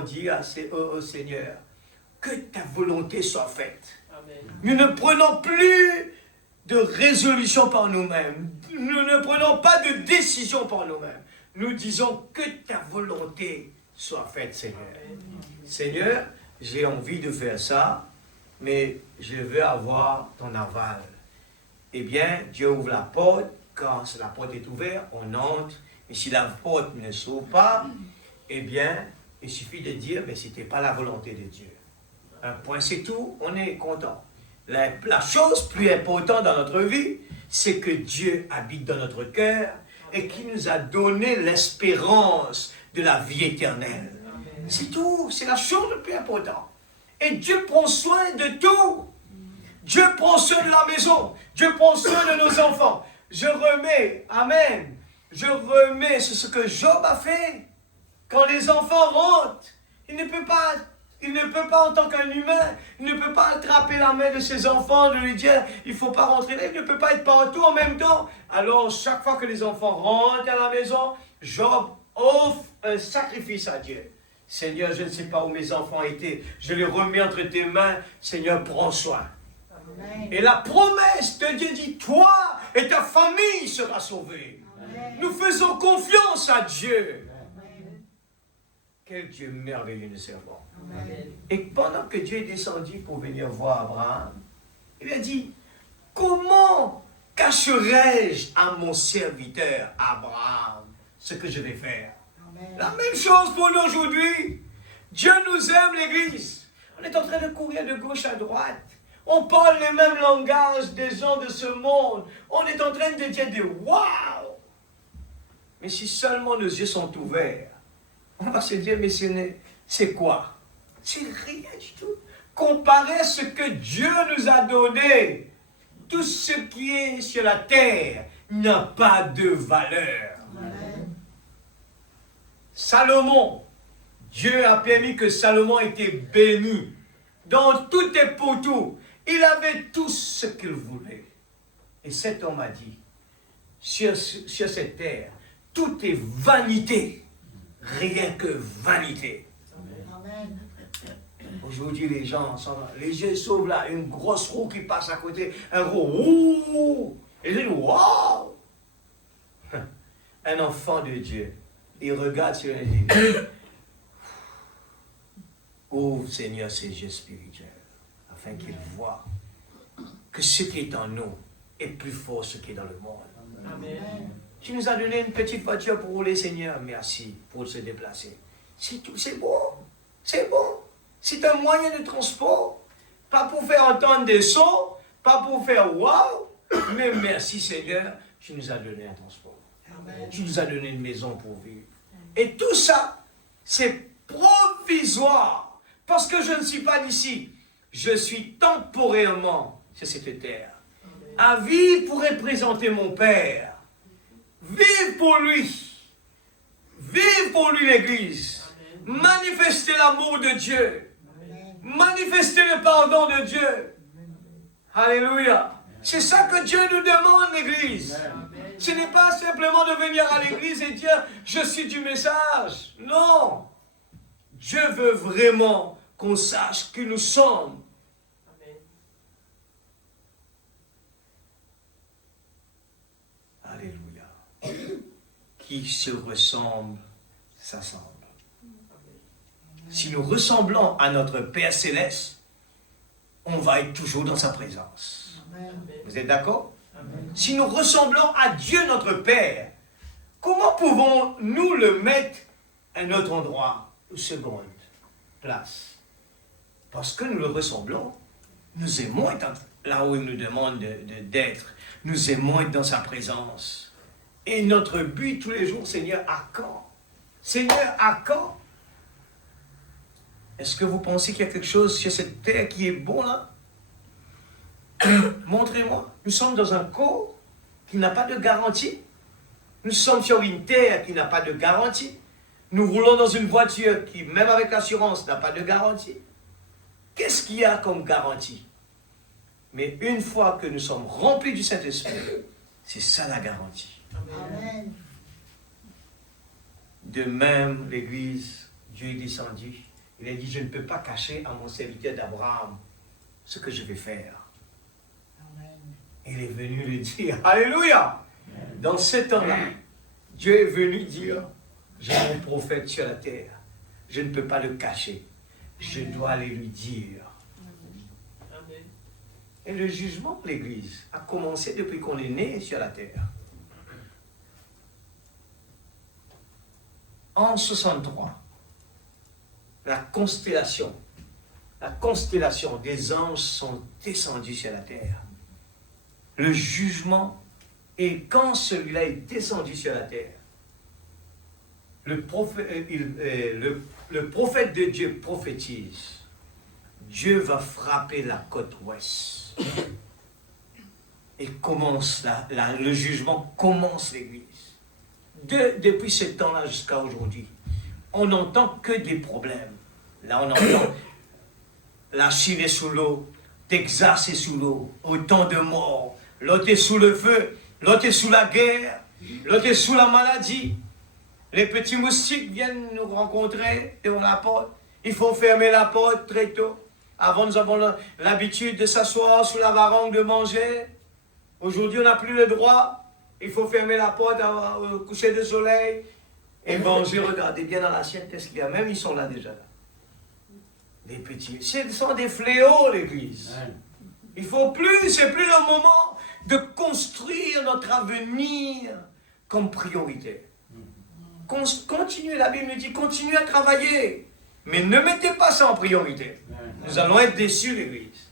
dit au Seigneur, que ta volonté soit faite. Amen. Nous ne prenons plus de résolution par nous-mêmes. Nous ne prenons pas de décision par nous-mêmes. Nous disons que ta volonté soit faite, Seigneur. Amen. Seigneur, j'ai envie de faire ça, mais je veux avoir ton aval. Eh bien, Dieu ouvre la porte. Quand la porte est ouverte, on entre. Et si la porte ne s'ouvre pas, eh bien, il suffit de dire, mais ce n'était pas la volonté de Dieu. Un point, c'est tout, on est content. La chose plus importante dans notre vie, c'est que Dieu habite dans notre cœur et qu'il nous a donné l'espérance de la vie éternelle. C'est tout, c'est la chose la plus importante. Et Dieu prend soin de tout. Dieu prend soin de la maison. Dieu prend soin de nos enfants. Je remets, amen, je remets ce que Job a fait. Quand les enfants rentrent, il ne peut pas en tant qu'un humain, il ne peut pas attraper la main de ses enfants, de lui dire, il ne faut pas rentrer là, il ne peut pas être partout en même temps. Alors, chaque fois que les enfants rentrent à la maison, Job offre un sacrifice à Dieu. Seigneur, je ne sais pas où mes enfants étaient, je les remets entre tes mains, Seigneur, prends soin. Amen. Et la promesse de Dieu dit, toi et ta famille sera sauvée. Amen. Nous faisons confiance à Dieu. Amen. Quel Dieu merveilleux nous servons. Amen. Et pendant que Dieu est descendu pour venir voir Abraham, il a dit, comment cacherai-je à mon serviteur Abraham ce que je vais faire? Amen. La même chose pour nous aujourd'hui. Dieu nous aime, l'Église. On est en train de courir de gauche à droite. On parle le même langage des gens de ce monde. On est en train de dire des waouh. Mais si seulement nos yeux sont ouverts, on va se dire, mais c'est quoi? C'est rien du tout. Comparé à ce que Dieu nous a donné. tout ce qui est sur la terre n'a pas de valeur. Amen. Salomon, Dieu a permis que Salomon était béni dans tout et pour tout. Il avait tout ce qu'il voulait. Et cet homme a dit, sur cette terre, tout est vanité, rien que vanité. Amen. Aujourd'hui, les gens sont là, les yeux s'ouvrent là, une grosse roue qui passe à côté, un gros ouh, et ils disent waouh! Un enfant de Dieu, il regarde sur les yeux. Ouvre, Seigneur, ses yeux spirituels, afin qu'il voit que ce qui est en nous est plus fort que ce qui est dans le monde. Amen. Tu nous as donné une petite voiture pour rouler, Seigneur. Merci pour se déplacer. C'est tout, c'est beau. C'est beau. C'est un moyen de transport. Pas pour faire entendre des sons, pas pour faire waouh. Mais merci, Seigneur, tu nous as donné un transport. Amen. Tu nous as donné une maison pour vivre. Et tout ça, c'est provisoire. Parce que je ne suis pas d'ici. Je suis temporairement sur cette terre. À vivre pour représenter mon Père. Vive pour lui. Vive pour lui l'Église. Manifester l'amour de Dieu. Manifester le pardon de Dieu. Alléluia. C'est ça que Dieu nous demande, l'Église. Ce n'est pas simplement de venir à l'Église et dire « Je suis du message ». Non. Dieu veut vraiment qu'on sache qui nous sommes. Alléluia. Qui se ressemble, s'assemble. Si nous ressemblons à notre Père Céleste, on va être toujours dans sa présence. Amen. Vous êtes d'accord? Si nous ressemblons à Dieu notre Père, comment pouvons-nous le mettre à un autre endroit, seconde place? Parce que nous le ressemblons, nous aimons être là où il nous demande d'être. Nous aimons être dans sa présence. Et notre but tous les jours, Seigneur, à quand? Seigneur, à quand? Est-ce que vous pensez qu'il y a quelque chose sur cette terre qui est bon là? Montrez-moi. Nous sommes dans un corps qui n'a pas de garantie. Nous sommes sur une terre qui n'a pas de garantie. Nous roulons dans une voiture qui, même avec l'assurance, n'a pas de garantie. Qu'est-ce qu'il y a comme garantie? Mais une fois que nous sommes remplis du Saint-Esprit, c'est ça la garantie. Amen. De même, l'Église, Dieu est descendu. Il a dit, je ne peux pas cacher à mon serviteur d'Abraham ce que je vais faire. Amen. Il est venu lui dire, Alléluia! Dans ce temps-là, Dieu est venu dire, j'ai mon prophète sur la terre. Je ne peux pas le cacher. Je dois aller lui dire. Et le jugement de l'Église a commencé depuis qu'on est né sur la terre. En 63, la constellation des anges sont descendus sur la terre. Le jugement, et quand celui-là est descendu sur la terre, le prophète de Dieu prophétise. Dieu va frapper la côte ouest. Et commence le jugement commence l'Église. Depuis ce temps-là jusqu'à aujourd'hui, on n'entend que des problèmes. Là, on entend la Chine est sous l'eau, Texas est sous l'eau, autant de morts. L'autre est sous le feu, l'autre est sous la guerre, l'autre est sous la maladie. Les petits moustiques viennent nous rencontrer devant la porte. Il faut fermer la porte très tôt. Avant, nous avons l'habitude de s'asseoir sous la varangue, de manger. Aujourd'hui, on n'a plus le droit. Il faut fermer la porte au coucher de soleil et manger. Regardez bien dans l'assiette, qu'est-ce qu'il y a? Même ils sont là déjà. Les petits. Ce sont des fléaux, l'Église. Il faut plus, c'est plus le moment de construire notre avenir comme priorité. Continuez, la Bible nous dit, continuez à travailler. Mais ne mettez pas ça en priorité. Nous allons être déçus, l'Église.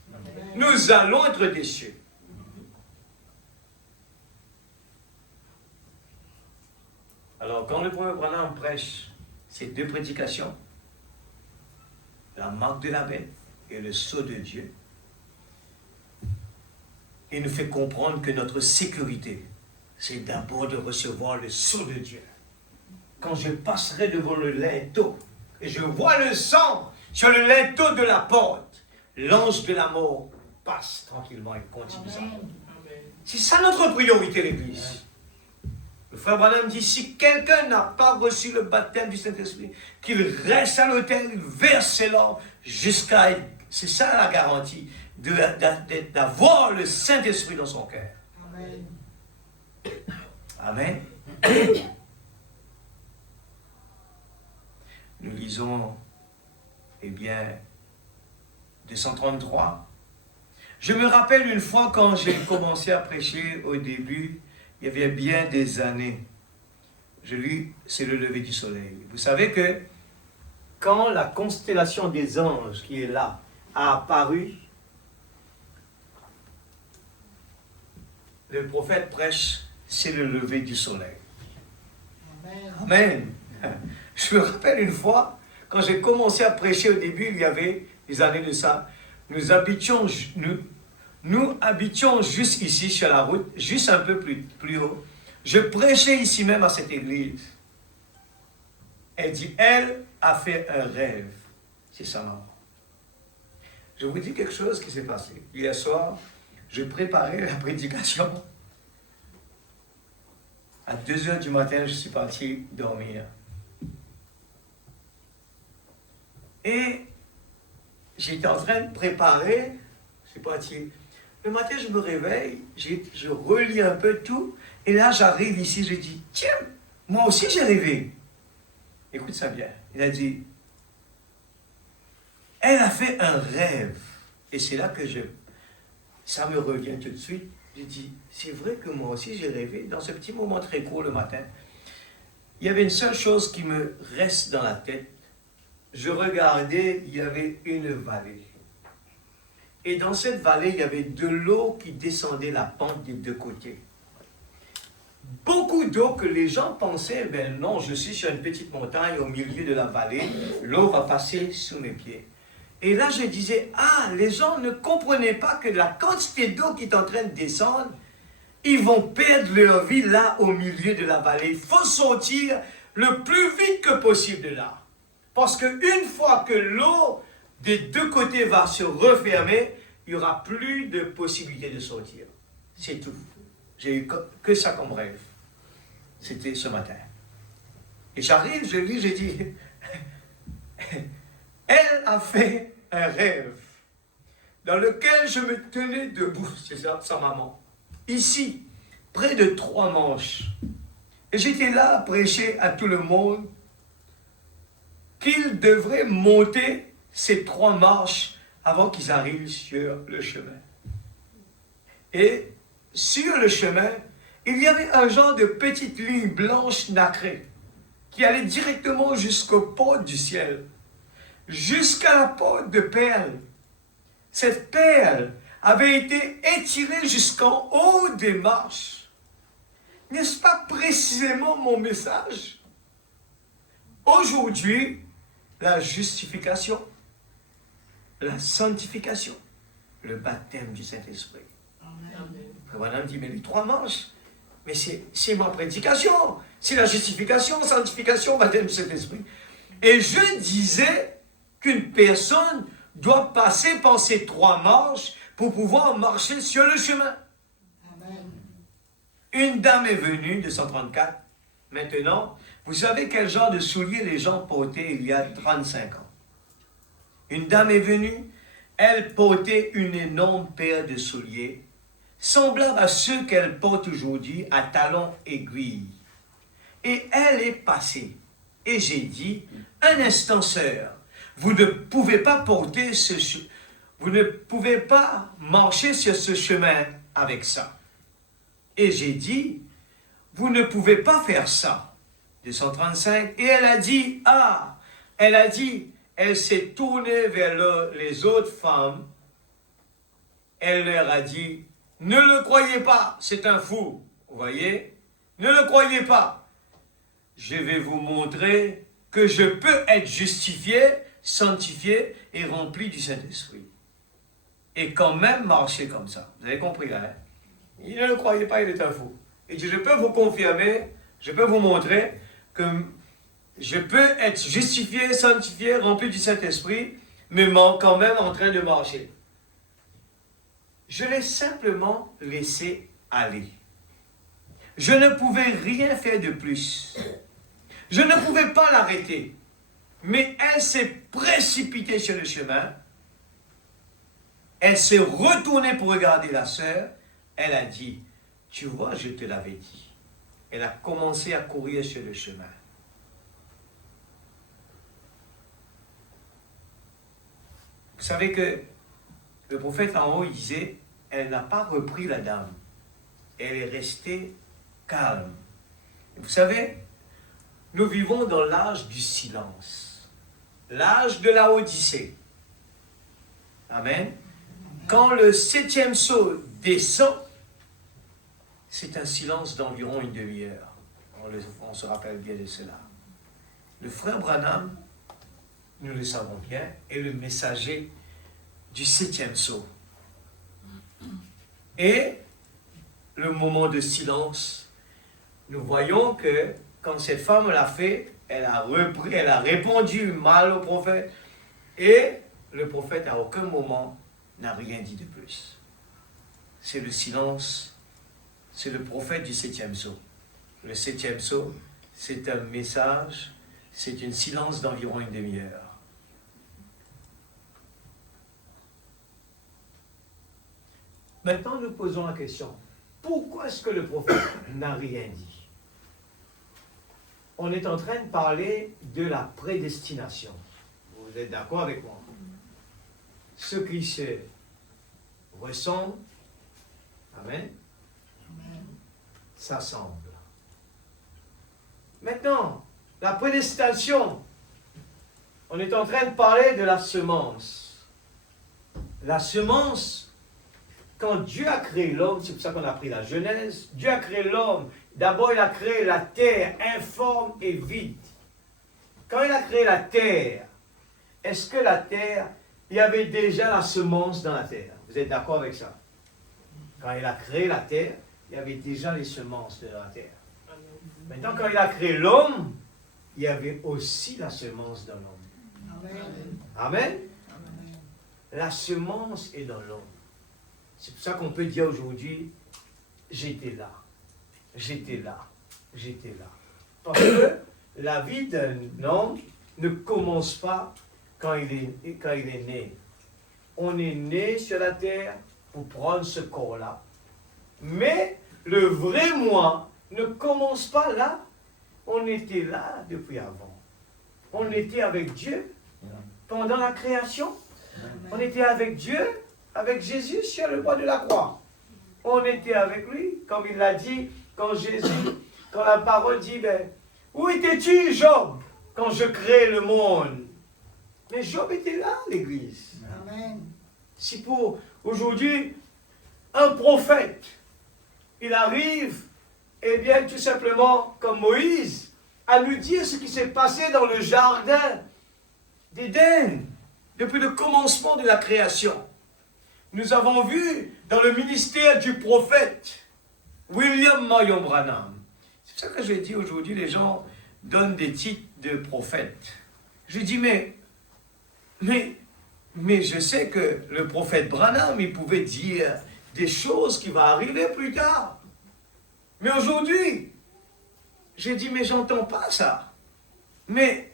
Nous allons être déçus. Alors, quand le prophète Branham prêche ces deux prédications, la marque de la bête et le sceau de Dieu, il nous fait comprendre que notre sécurité, c'est d'abord de recevoir le sceau de Dieu. Quand je passerai devant le linteau, et je vois le sang sur le linteau de la porte, l'ange de la mort passe tranquillement et continue sa route. C'est ça notre priorité, l'Église. Le frère Branham dit, si quelqu'un n'a pas reçu le baptême du Saint-Esprit, qu'il reste à l'autel, il verse ses larmes jusqu'à... C'est ça la garantie, d'avoir le Saint-Esprit dans son cœur. Amen. Amen. Nous lisons, eh bien, 233. Je me rappelle une fois quand j'ai commencé à prêcher au début, il y avait bien des années. Je lis, c'est le lever du soleil. Vous savez que quand la constellation des anges qui est là a apparu, le prophète prêche, c'est le lever du soleil. Amen. Amen. Je me rappelle une fois, quand j'ai commencé à prêcher au début, il y avait des années de ça, nous habitions juste ici sur la route, juste un peu plus haut. Je prêchais ici même à cette église. Elle dit, elle a fait un rêve. C'est sa maman. Je vous dis quelque chose qui s'est passé. Hier soir, je préparais la prédication. À 2h du matin, je suis parti dormir. Et j'étais en train de préparer, je suis parti. Le matin, je me réveille, je relis un peu tout, et là, j'arrive ici, je dis, tiens, moi aussi j'ai rêvé. Écoute ça bien. Il a dit, elle a fait un rêve. Et c'est là que ça me revient tout de suite. J'ai dit, c'est vrai que moi aussi j'ai rêvé, dans ce petit moment très court le matin. Il y avait une seule chose qui me reste dans la tête. Je regardais, il y avait une vallée. Et dans cette vallée, il y avait de l'eau qui descendait la pente des deux côtés. Beaucoup d'eau que les gens pensaient, ben non, je suis sur une petite montagne au milieu de la vallée, l'eau va passer sous mes pieds. Et là, je disais, ah, les gens ne comprenaient pas que la quantité d'eau qui est en train de descendre, ils vont perdre leur vie là au milieu de la vallée. Il faut sortir le plus vite que possible de là. Parce qu'une fois que l'eau des deux côtés va se refermer, il n'y aura plus de possibilité de sortir. C'est tout. J'ai eu que ça comme rêve. C'était ce matin. Et j'arrive, je lis, je dis, elle a fait un rêve dans lequel je me tenais debout, c'est ça, sa maman, ici, près de 3 manches. Et j'étais là à prêcher à tout le monde qu'ils devraient monter ces 3 marches avant qu'ils arrivent sur le chemin. Et sur le chemin, il y avait un genre de petite ligne blanche nacrée qui allait directement jusqu'aux portes du ciel, jusqu'à la porte de perle. Cette perle avait été étirée jusqu'en haut des marches. N'est-ce pas précisément mon message? Aujourd'hui, la justification, la sanctification, le baptême du Saint-Esprit. Madame dit, mais les 3 manches, mais c'est ma prédication, c'est la justification, sanctification, baptême du Saint-Esprit. Et je disais qu'une personne doit passer par ces 3 marches pour pouvoir marcher sur le chemin. Amen. Une dame est venue de 134. Maintenant, vous savez quel genre de souliers les gens portaient il y a 35 ans. Une dame est venue, elle portait une énorme paire de souliers, semblable à ceux qu'elle porte aujourd'hui à talons aiguilles. Et elle est passée. Et j'ai dit, un instant, sœur, vous ne pouvez pas porter vous ne pouvez pas marcher sur ce chemin avec ça. Et j'ai dit, vous ne pouvez pas faire ça. 235. Et elle a dit, elle s'est tournée vers les autres femmes. Elle leur a dit, ne le croyez pas, c'est un fou. Vous voyez? Ne le croyez pas. Je vais vous montrer que je peux être justifié, sanctifié et rempli du Saint-Esprit. et quand même marcher comme ça. Vous avez compris là, hein? Il ne le croyait pas, il était fou. Il dit, je peux vous confirmer, je peux vous montrer que je peux être justifié, sanctifié, rempli du Saint-Esprit, mais quand même en train de marcher. Je l'ai simplement laissé aller. Je ne pouvais rien faire de plus. Je ne pouvais pas l'arrêter. Mais elle s'est précipitée sur le chemin. Elle s'est retournée pour regarder la sœur. Elle a dit, tu vois, je te l'avais dit. Elle a commencé à courir sur le chemin. Vous savez que le prophète en haut, il disait, elle n'a pas repris la dame. Elle est restée calme. Et vous savez, nous vivons dans l'âge du silence. L'âge de la Odyssée. Amen. Quand le 7e sceau descend, c'est un silence d'environ une demi-heure. On se rappelle bien de cela. Le frère Branham, nous le savons bien, est le messager du 7e sceau. Et le moment de silence, nous voyons que quand cette femme l'a fait, elle a répondu mal au prophète, et le prophète à aucun moment n'a rien dit de plus. C'est le silence, c'est le prophète du 7e sceau. Le 7e sceau, c'est un message, c'est un silence d'environ une demi-heure. Maintenant, nous posons la question, pourquoi est-ce que le prophète n'a rien dit? On est en train de parler de la prédestination. Vous êtes d'accord avec moi? Ce qui se ressemble, amen, s'assemble. Maintenant, la prédestination, on est en train de parler de la semence. La semence, quand Dieu a créé l'homme, c'est pour ça qu'on a pris la Genèse, Dieu a créé l'homme. D'abord, il a créé la terre informe et vide. Quand il a créé la terre, est-ce que la terre, il y avait déjà la semence dans la terre? Vous êtes d'accord avec ça? Quand il a créé la terre, il y avait déjà les semences de la terre. Maintenant, quand il a créé l'homme, il y avait aussi la semence dans l'homme. Amen. Amen? Amen. La semence est dans l'homme. C'est pour ça qu'on peut dire aujourd'hui, j'étais là, j'étais là, j'étais là. Parce que la vie d'un homme ne commence pas quand il est né. On est né sur la terre pour prendre ce corps-là. Mais le vrai moi ne commence pas là. On était là depuis avant. On était avec Dieu pendant la création. On était avec Dieu, avec Jésus sur le bois de la croix. On était avec lui, comme il l'a dit, quand la parole dit, ben, où étais-tu, Job, quand je crée le monde? Mais Job était là, l'église. Amen. Si pour aujourd'hui, un prophète, il arrive, eh bien, tout simplement, comme Moïse, à nous dire ce qui s'est passé dans le jardin d'Éden, depuis le commencement de la création. Nous avons vu dans le ministère du prophète, William Marion Branham. C'est pour ça que je dis aujourd'hui, les gens donnent des titres de prophète. Je dis, mais je sais que le prophète Branham, il pouvait dire des choses qui vont arriver plus tard. Mais aujourd'hui, j'ai dit, mais j'entends pas ça. Mais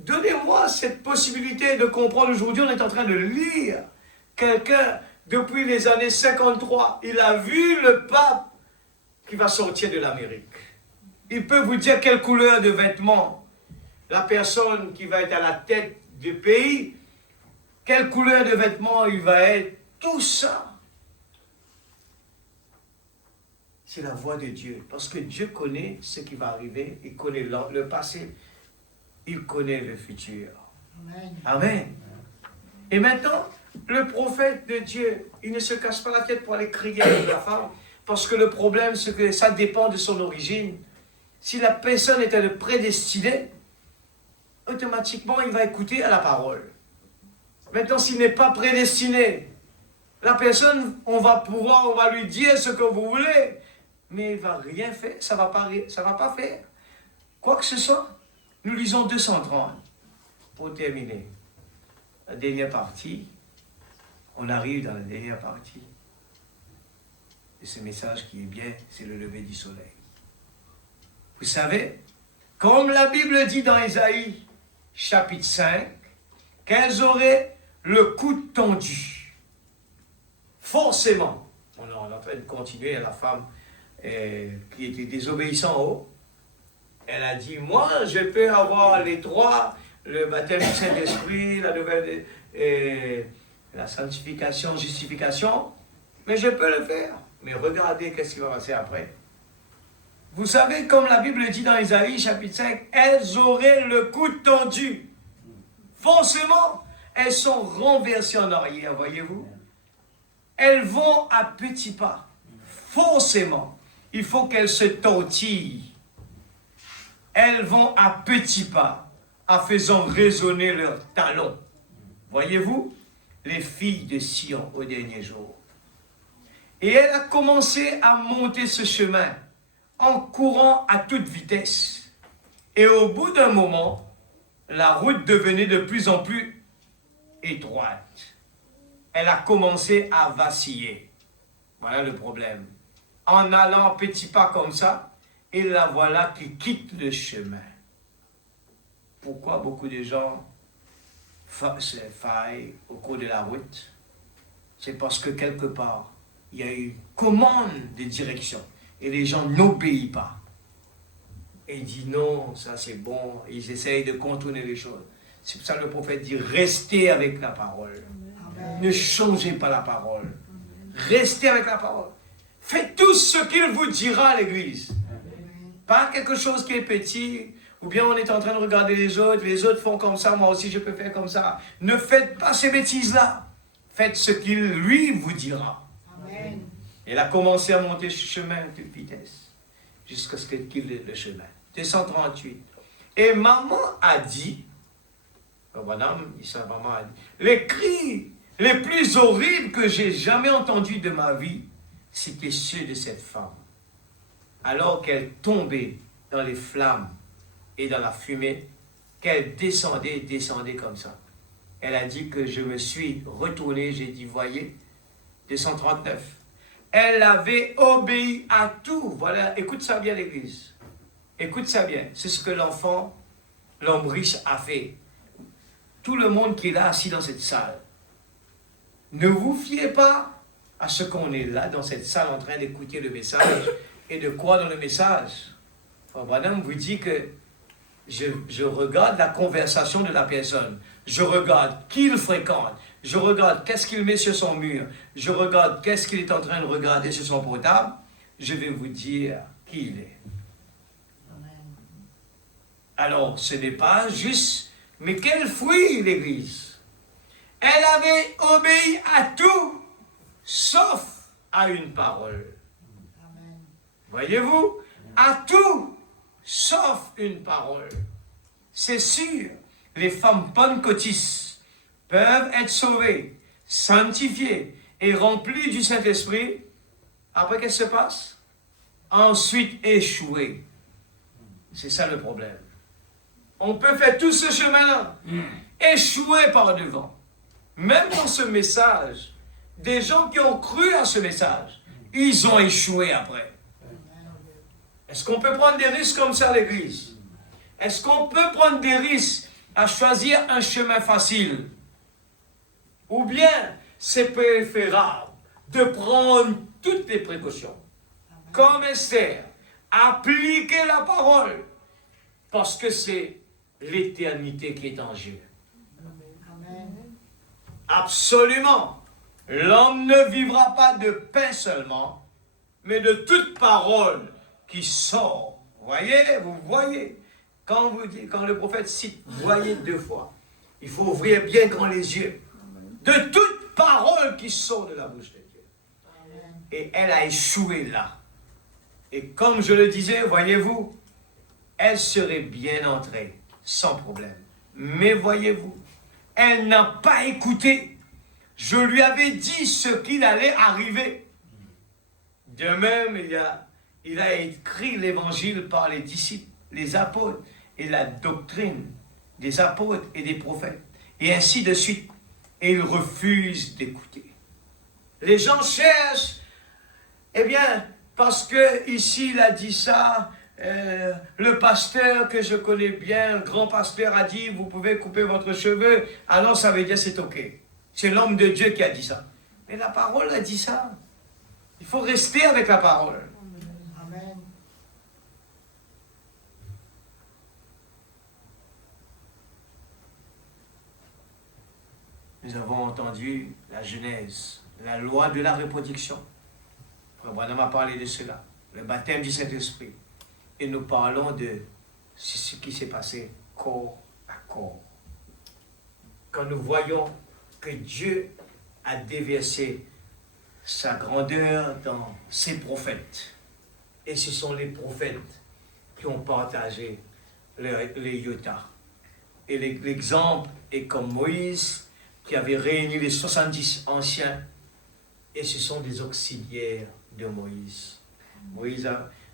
donnez-moi cette possibilité de comprendre. Aujourd'hui, on est en train de lire quelqu'un, depuis les années 53, il a vu le pape qui va sortir de l'Amérique. Il peut vous dire quelle couleur de vêtements la personne qui va être à la tête du pays, quelle couleur de vêtements il va être, tout ça. C'est la voix de Dieu. Parce que Dieu connaît ce qui va arriver, il connaît le passé, il connaît le futur. Amen. Amen. Et maintenant, le prophète de Dieu, il ne se casse pas la tête pour aller crier avec la femme, parce que le problème, c'est que ça dépend de son origine. Si la personne était prédestinée, automatiquement, il va écouter à la parole. Maintenant, s'il n'est pas prédestiné, La personne, on va lui dire ce que vous voulez, mais il ne va rien faire, ça va pas faire. Quoi que ce soit, nous lisons 230 pour terminer. La dernière partie, on arrive dans la dernière partie. Et ce message qui est bien, c'est le lever du soleil. Vous savez, comme la Bible dit dans Ésaïe, chapitre 5, qu'elles auraient le coude tendu. Forcément, on est en train de continuer à la femme qui était désobéissante en haut. Elle a dit, moi, je peux avoir les trois, le baptême du Saint-Esprit, la nouvelle, la sanctification, justification, mais je peux le faire. Mais regardez qu'est-ce qui va passer après. Vous savez, comme la Bible dit dans Ésaïe, chapitre 5, elles auraient le coude tendu. Forcément, elles sont renversées en arrière, voyez-vous. Elles vont à petits pas. Forcément, il faut qu'elles se tortillent. Elles vont à petits pas, en faisant résonner leurs talons. Voyez-vous, les filles de Sion au dernier jour. Et elle a commencé à monter ce chemin en courant à toute vitesse. Et au bout d'un moment, la route devenait de plus en plus étroite. Elle a commencé à vaciller. Voilà le problème. En allant petit pas comme ça, et la voilà qui quitte le chemin. Pourquoi beaucoup de gens se faillent au cours de la route? C'est parce que quelque part, il y a une commande de direction et les gens n'obéissent pas. Et ils disent non, ça c'est bon, ils essayent de contourner les choses. C'est pour ça que le prophète dit restez avec la parole. Amen. Ne changez pas la parole. Restez avec la parole. Faites tout ce qu'il vous dira à l'église. Pas quelque chose qui est petit, ou bien on est en train de regarder les autres font comme ça, moi aussi je peux faire comme ça. Ne faites pas ces bêtises-là. Faites ce qu'il lui vous dira. Amen. Elle a commencé à monter ce chemin à toute vitesse, jusqu'à ce qu'elle quitte le chemin. 238. Et maman a dit, madame, maman a dit, les cris les plus horribles que j'ai jamais entendus de ma vie, c'était ceux de cette femme. Alors qu'elle tombait dans les flammes et dans la fumée, qu'elle descendait comme ça. Elle a dit que je me suis retourné, j'ai dit, voyez, 239. Elle avait obéi à tout. Voilà, écoute ça bien l'église. Écoute ça bien. C'est ce que l'homme riche a fait. Tout le monde qui est là assis dans cette salle. Ne vous fiez pas à ce qu'on est là dans cette salle en train d'écouter le message et de croire dans le message. Frère Branham vous dit que je regarde la conversation de la personne. Je regarde qui il fréquente. Je regarde qu'est-ce qu'il met sur son mur. Je regarde qu'est-ce qu'il est en train de regarder sur son portable. Je vais vous dire qui il est. Alors, ce n'est pas juste, mais quel fruit l'Église? Elle avait obéi à tout, sauf à une parole. Amen. Voyez-vous? À tout, sauf une parole. C'est sûr, les femmes pentecôtistes peuvent être sauvées, sanctifiées et remplies du Saint-Esprit. Après, qu'est-ce qui se passe? Ensuite, échouer. C'est ça le problème. On peut faire tout ce chemin-là, échouer par devant. Même dans ce message, des gens qui ont cru à ce message, ils ont échoué après. Est-ce qu'on peut prendre des risques comme ça à l'église? Est-ce qu'on peut prendre des risques à choisir un chemin facile? Ou bien c'est préférable de prendre toutes les précautions, comme Esther, appliquer la parole, parce que c'est l'éternité qui est en jeu. Amen. Absolument. L'homme ne vivra pas de pain seulement, mais de toute parole qui sort. Vous voyez, quand le prophète cite, voyez 2 fois, il faut ouvrir bien grand les yeux. De toute parole qui sort de la bouche de Dieu. Amen. Et elle a échoué là. Et comme je le disais, voyez-vous, elle serait bien entrée, sans problème. Mais voyez-vous, elle n'a pas écouté. Je lui avais dit ce qu'il allait arriver. De même, il a écrit l'évangile par les disciples, les apôtres et la doctrine des apôtres et des prophètes. Et ainsi de suite. Et ils refusent d'écouter. Les gens cherchent, eh bien, parce que ici il a dit ça, le pasteur que je connais bien, le grand pasteur a dit, vous pouvez couper votre cheveu, alors ça veut dire c'est ok. C'est l'homme de Dieu qui a dit ça. Mais la parole a dit ça. Il faut rester avec la parole. Amen. Nous avons entendu la Genèse, la loi de la reproduction. Frère Branham a parlé de cela, le baptême du Saint-Esprit. Et nous parlons de ce qui s'est passé corps à corps. Quand nous voyons que Dieu a déversé sa grandeur dans ses prophètes, et ce sont les prophètes qui ont partagé les iota. Et l'exemple est comme Moïse, qui avait réuni les 70 anciens, et ce sont des auxiliaires de Moïse. Moïse,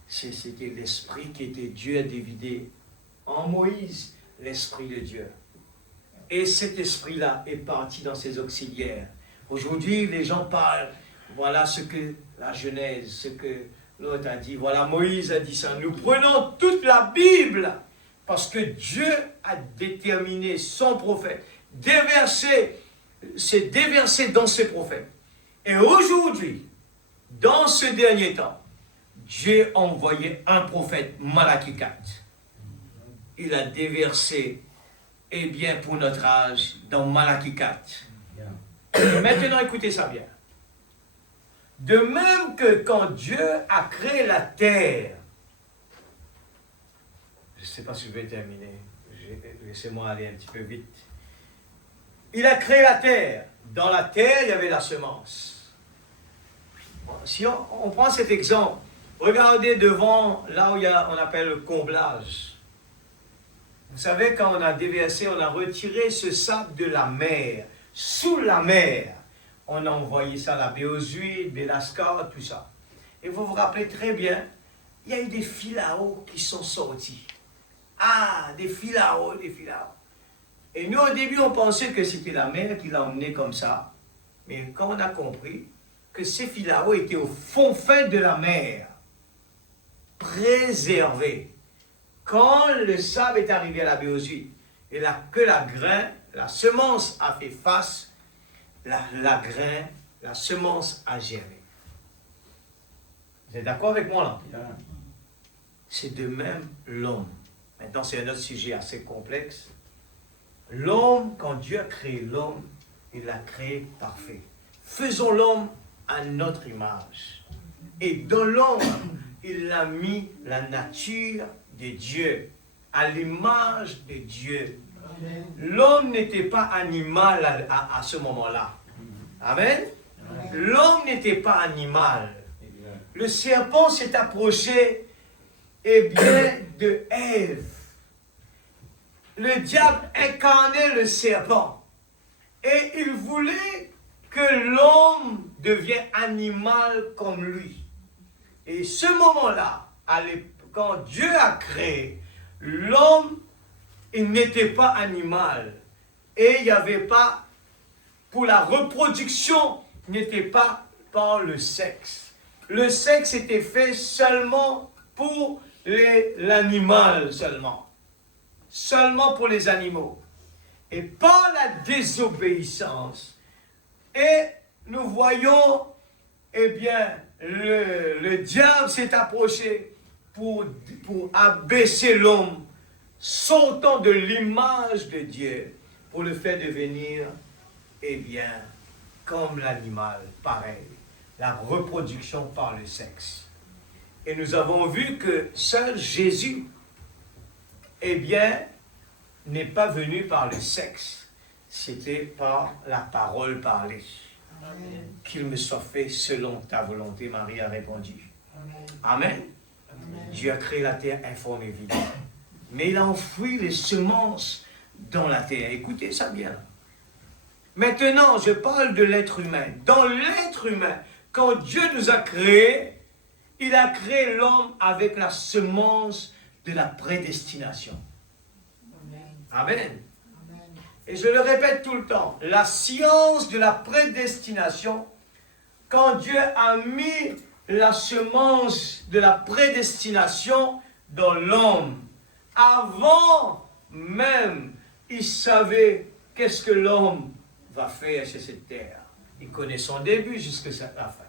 c'était l'esprit qui était Dieu a dévidé en Moïse, l'esprit de Dieu. Et cet esprit-là est parti dans ses auxiliaires. Aujourd'hui, les gens parlent, voilà ce que la Genèse, ce que l'autre a dit, voilà Moïse a dit ça. Nous prenons toute la Bible, parce que Dieu a déterminé son prophète, s'est déversé dans ses prophètes. Et aujourd'hui, dans ce dernier temps, Dieu a envoyé un prophète, Malachie 4. Il a déversé, eh bien, pour notre âge, dans Malachie 4. Et maintenant, écoutez ça bien. De même que quand Dieu a créé la terre, je ne sais pas si je vais terminer, laissez-moi aller un petit peu vite. Il a créé la terre. Dans la terre, il y avait la semence. Si on prend cet exemple, regardez devant, là où on appelle le comblage. Vous savez, quand on a déversé, on a retiré ce sable de la mer, sous la mer. On a envoyé ça à la Béosuite, Bélascar, tout ça. Et vous vous rappelez très bien, il y a eu des philao qui sont sortis. Ah, des philao, des philao. Et nous, au début, on pensait que c'était la mer qui l'a emmené comme ça. Mais quand on a compris que ces philao étaient au fond fin de la mer, préservés. Quand le sable est arrivé à la Béosuite, et que la semence a fait face, la semence a germé. Vous êtes d'accord avec moi là? C'est de même l'homme. Maintenant, c'est un autre sujet assez complexe. L'homme, quand Dieu a créé l'homme, il l'a créé parfait. Faisons l'homme à notre image. Et dans l'homme, il a mis la nature de Dieu, à l'image de Dieu. L'homme n'était pas animal à ce moment-là. Amen. L'homme n'était pas animal. Le serpent s'est approché, eh bien, de Ève. Le diable incarnait le serpent. Et il voulait que l'homme devienne animal comme lui. Et ce moment-là, quand Dieu a créé l'homme, il n'était pas animal. Et il n'y avait pas, pour la reproduction, n'était pas par le sexe. Le sexe était fait seulement pour l'animal seulement. Seulement pour les animaux. Et par la désobéissance, et nous voyons, eh bien, le diable s'est approché pour abaisser l'homme, sortant de l'image de Dieu, pour le faire devenir, eh bien, comme l'animal, pareil. La reproduction par le sexe. Et nous avons vu que seul Jésus, eh bien, n'est pas venu par le sexe. C'était par la parole parlée. Amen. Qu'il me soit fait selon ta volonté, Marie a répondu. Amen. Amen. Amen. Dieu a créé la terre informe et vide. Mais il a enfoui les semences dans la terre. Écoutez ça bien. Maintenant, je parle de l'être humain. Dans l'être humain, quand Dieu nous a créés, il a créé l'homme avec la semence de la prédestination. Amen. Amen. Et je le répète tout le temps, la science de la prédestination, quand Dieu a mis la semence de la prédestination dans l'homme, avant même, il savait qu'est-ce que l'homme va faire sur cette terre. Il connaît son début jusqu'à la fin.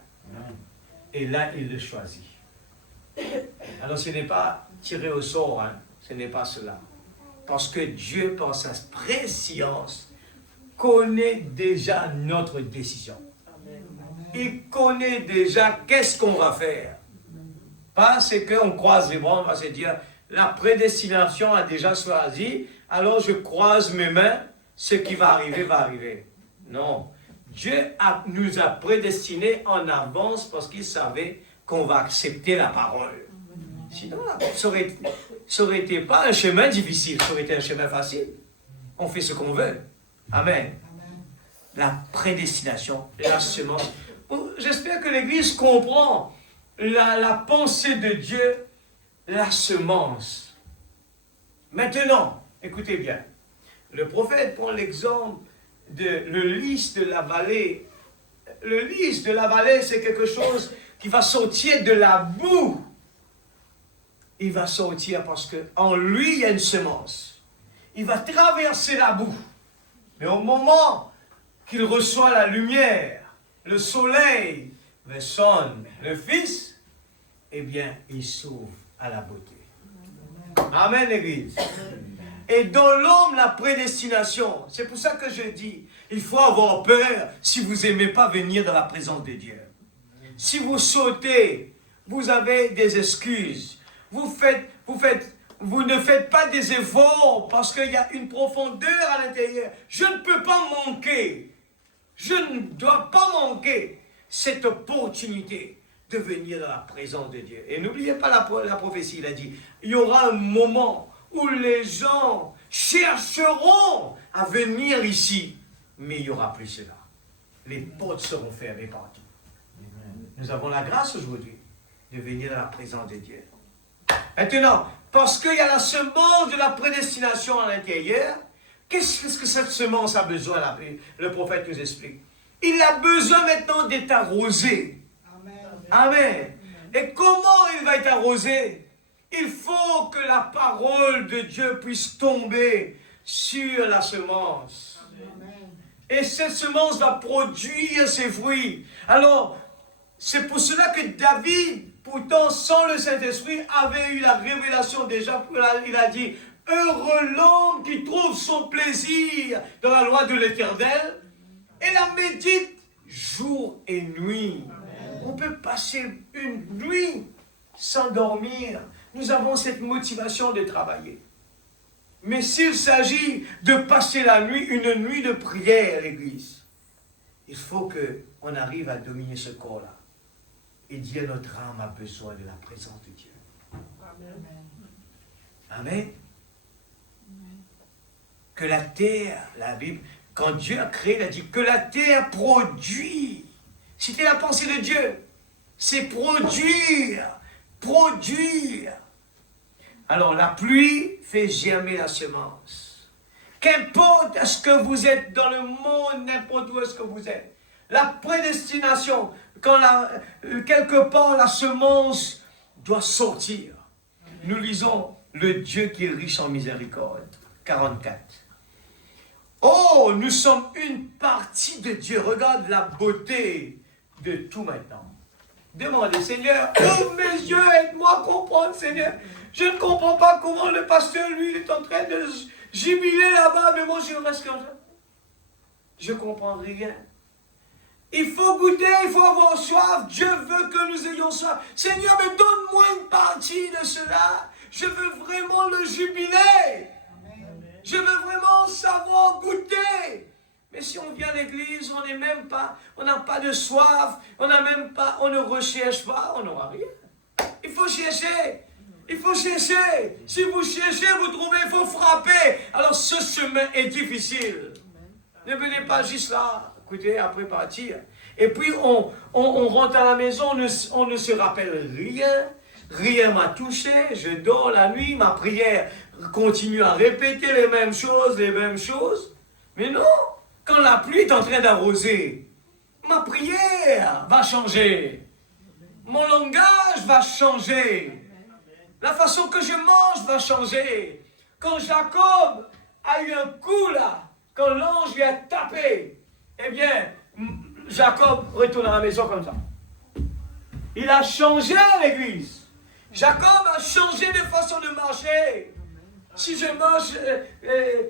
Et là, il le choisit. Alors, ce n'est pas tiré au sort, hein. Ce n'est pas cela. Parce que Dieu, par sa préscience, connaît déjà notre décision. Il connaît déjà qu'est-ce qu'on va faire. Parce qu'on croise les bras, on va se dire, la prédestination a déjà choisi, alors je croise mes mains, ce qui va arriver, va arriver. Non. Dieu nous a prédestinés en avance parce qu'il savait qu'on va accepter la parole. Sinon, ça aurait été pas un chemin difficile, ça aurait été un chemin facile. On fait ce qu'on veut. Amen. La prédestination, la semence. J'espère que l'Église comprend la pensée de Dieu, la semence. Maintenant, écoutez bien. Le prophète prend l'exemple de le lys de la vallée. Le lys de la vallée, c'est quelque chose qui va sortir de la boue. Il va sortir parce qu'en lui, il y a une semence. Il va traverser la boue. Mais au moment qu'il reçoit la lumière, le soleil, le sonne, le Fils, eh bien, il s'ouvre à la beauté. Amen, l'Église. Et dans l'homme, la prédestination, c'est pour ça que je dis, il faut avoir peur si vous n'aimez pas venir dans la présence de Dieu. Si vous sautez, vous avez des excuses. Vous ne faites pas des efforts parce qu'il y a une profondeur à l'intérieur. Je ne peux pas manquer. Je ne dois pas manquer cette opportunité de venir dans la présence de Dieu. Et n'oubliez pas la prophétie, il a dit, il y aura un moment où les gens chercheront à venir ici, mais il n'y aura plus cela. Les portes seront fermées partout. Nous avons la grâce aujourd'hui de venir dans la présence de Dieu. Maintenant, parce qu'il y a la semence de la prédestination à l'intérieur, qu'est-ce que cette semence a besoin? Le prophète nous explique. Il a besoin maintenant d'être arrosé. Amen. Et comment il va être arrosé? Il faut que la parole de Dieu puisse tomber sur la semence. Et cette semence va produire ses fruits. Alors, c'est pour cela que David, pourtant sans le Saint-Esprit, avait eu la révélation déjà. Il a dit, heureux l'homme qui trouve son plaisir dans la loi de l'Éternel et la médite jour et nuit. On peut passer une nuit sans dormir. Nous avons cette motivation de travailler. Mais s'il s'agit de passer la nuit, une nuit de prière à l'église, il faut qu'on arrive à dominer ce corps-là. Et dire notre âme a besoin de la présence de Dieu. Amen. Que la terre, la Bible, quand Dieu a créé, il a dit que la terre produit. C'était la pensée de Dieu. C'est produire. Produire. Alors la pluie fait germer la semence. Qu'importe est-ce que vous êtes dans le monde, n'importe où est-ce que vous êtes. La prédestination, quand quelque part la semence doit sortir. Nous lisons le Dieu qui est riche en miséricorde. 44. Oh, nous sommes une partie de Dieu. Regarde la beauté de tout maintenant. Demandez, Seigneur, ouvre mes yeux, aide-moi à comprendre, Seigneur. Je ne comprends pas comment le pasteur, lui, il est en train de jubiler là-bas, mais moi, je reste comme ça. Je ne comprends rien. Il faut goûter, il faut avoir soif. Dieu veut que nous ayons soif. Seigneur, mais donne-moi une partie de cela. Je veux vraiment le jubiler. Je veux vraiment savoir goûter. Mais si on vient à l'église, on n'est même pas, on n'a pas de soif, on n'a même pas, on ne recherche pas, on n'aura rien. Il faut chercher. Il faut chercher. Si vous cherchez, vous trouvez, il faut frapper. Alors ce chemin est difficile. Ne venez pas juste là, écoutez, après partir. Et puis on rentre à la maison, on ne se rappelle rien. Rien m'a touché, je dors la nuit, ma prière continue à répéter les mêmes choses. Mais non, quand la pluie est en train d'arroser, ma prière va changer. Mon langage va changer. La façon que je mange va changer. Quand Jacob a eu un coup là, quand l'ange lui a tapé, eh bien, Jacob retourne à la maison comme ça. Il a changé l'église. Jacob a changé de façon de marcher. Si je marche,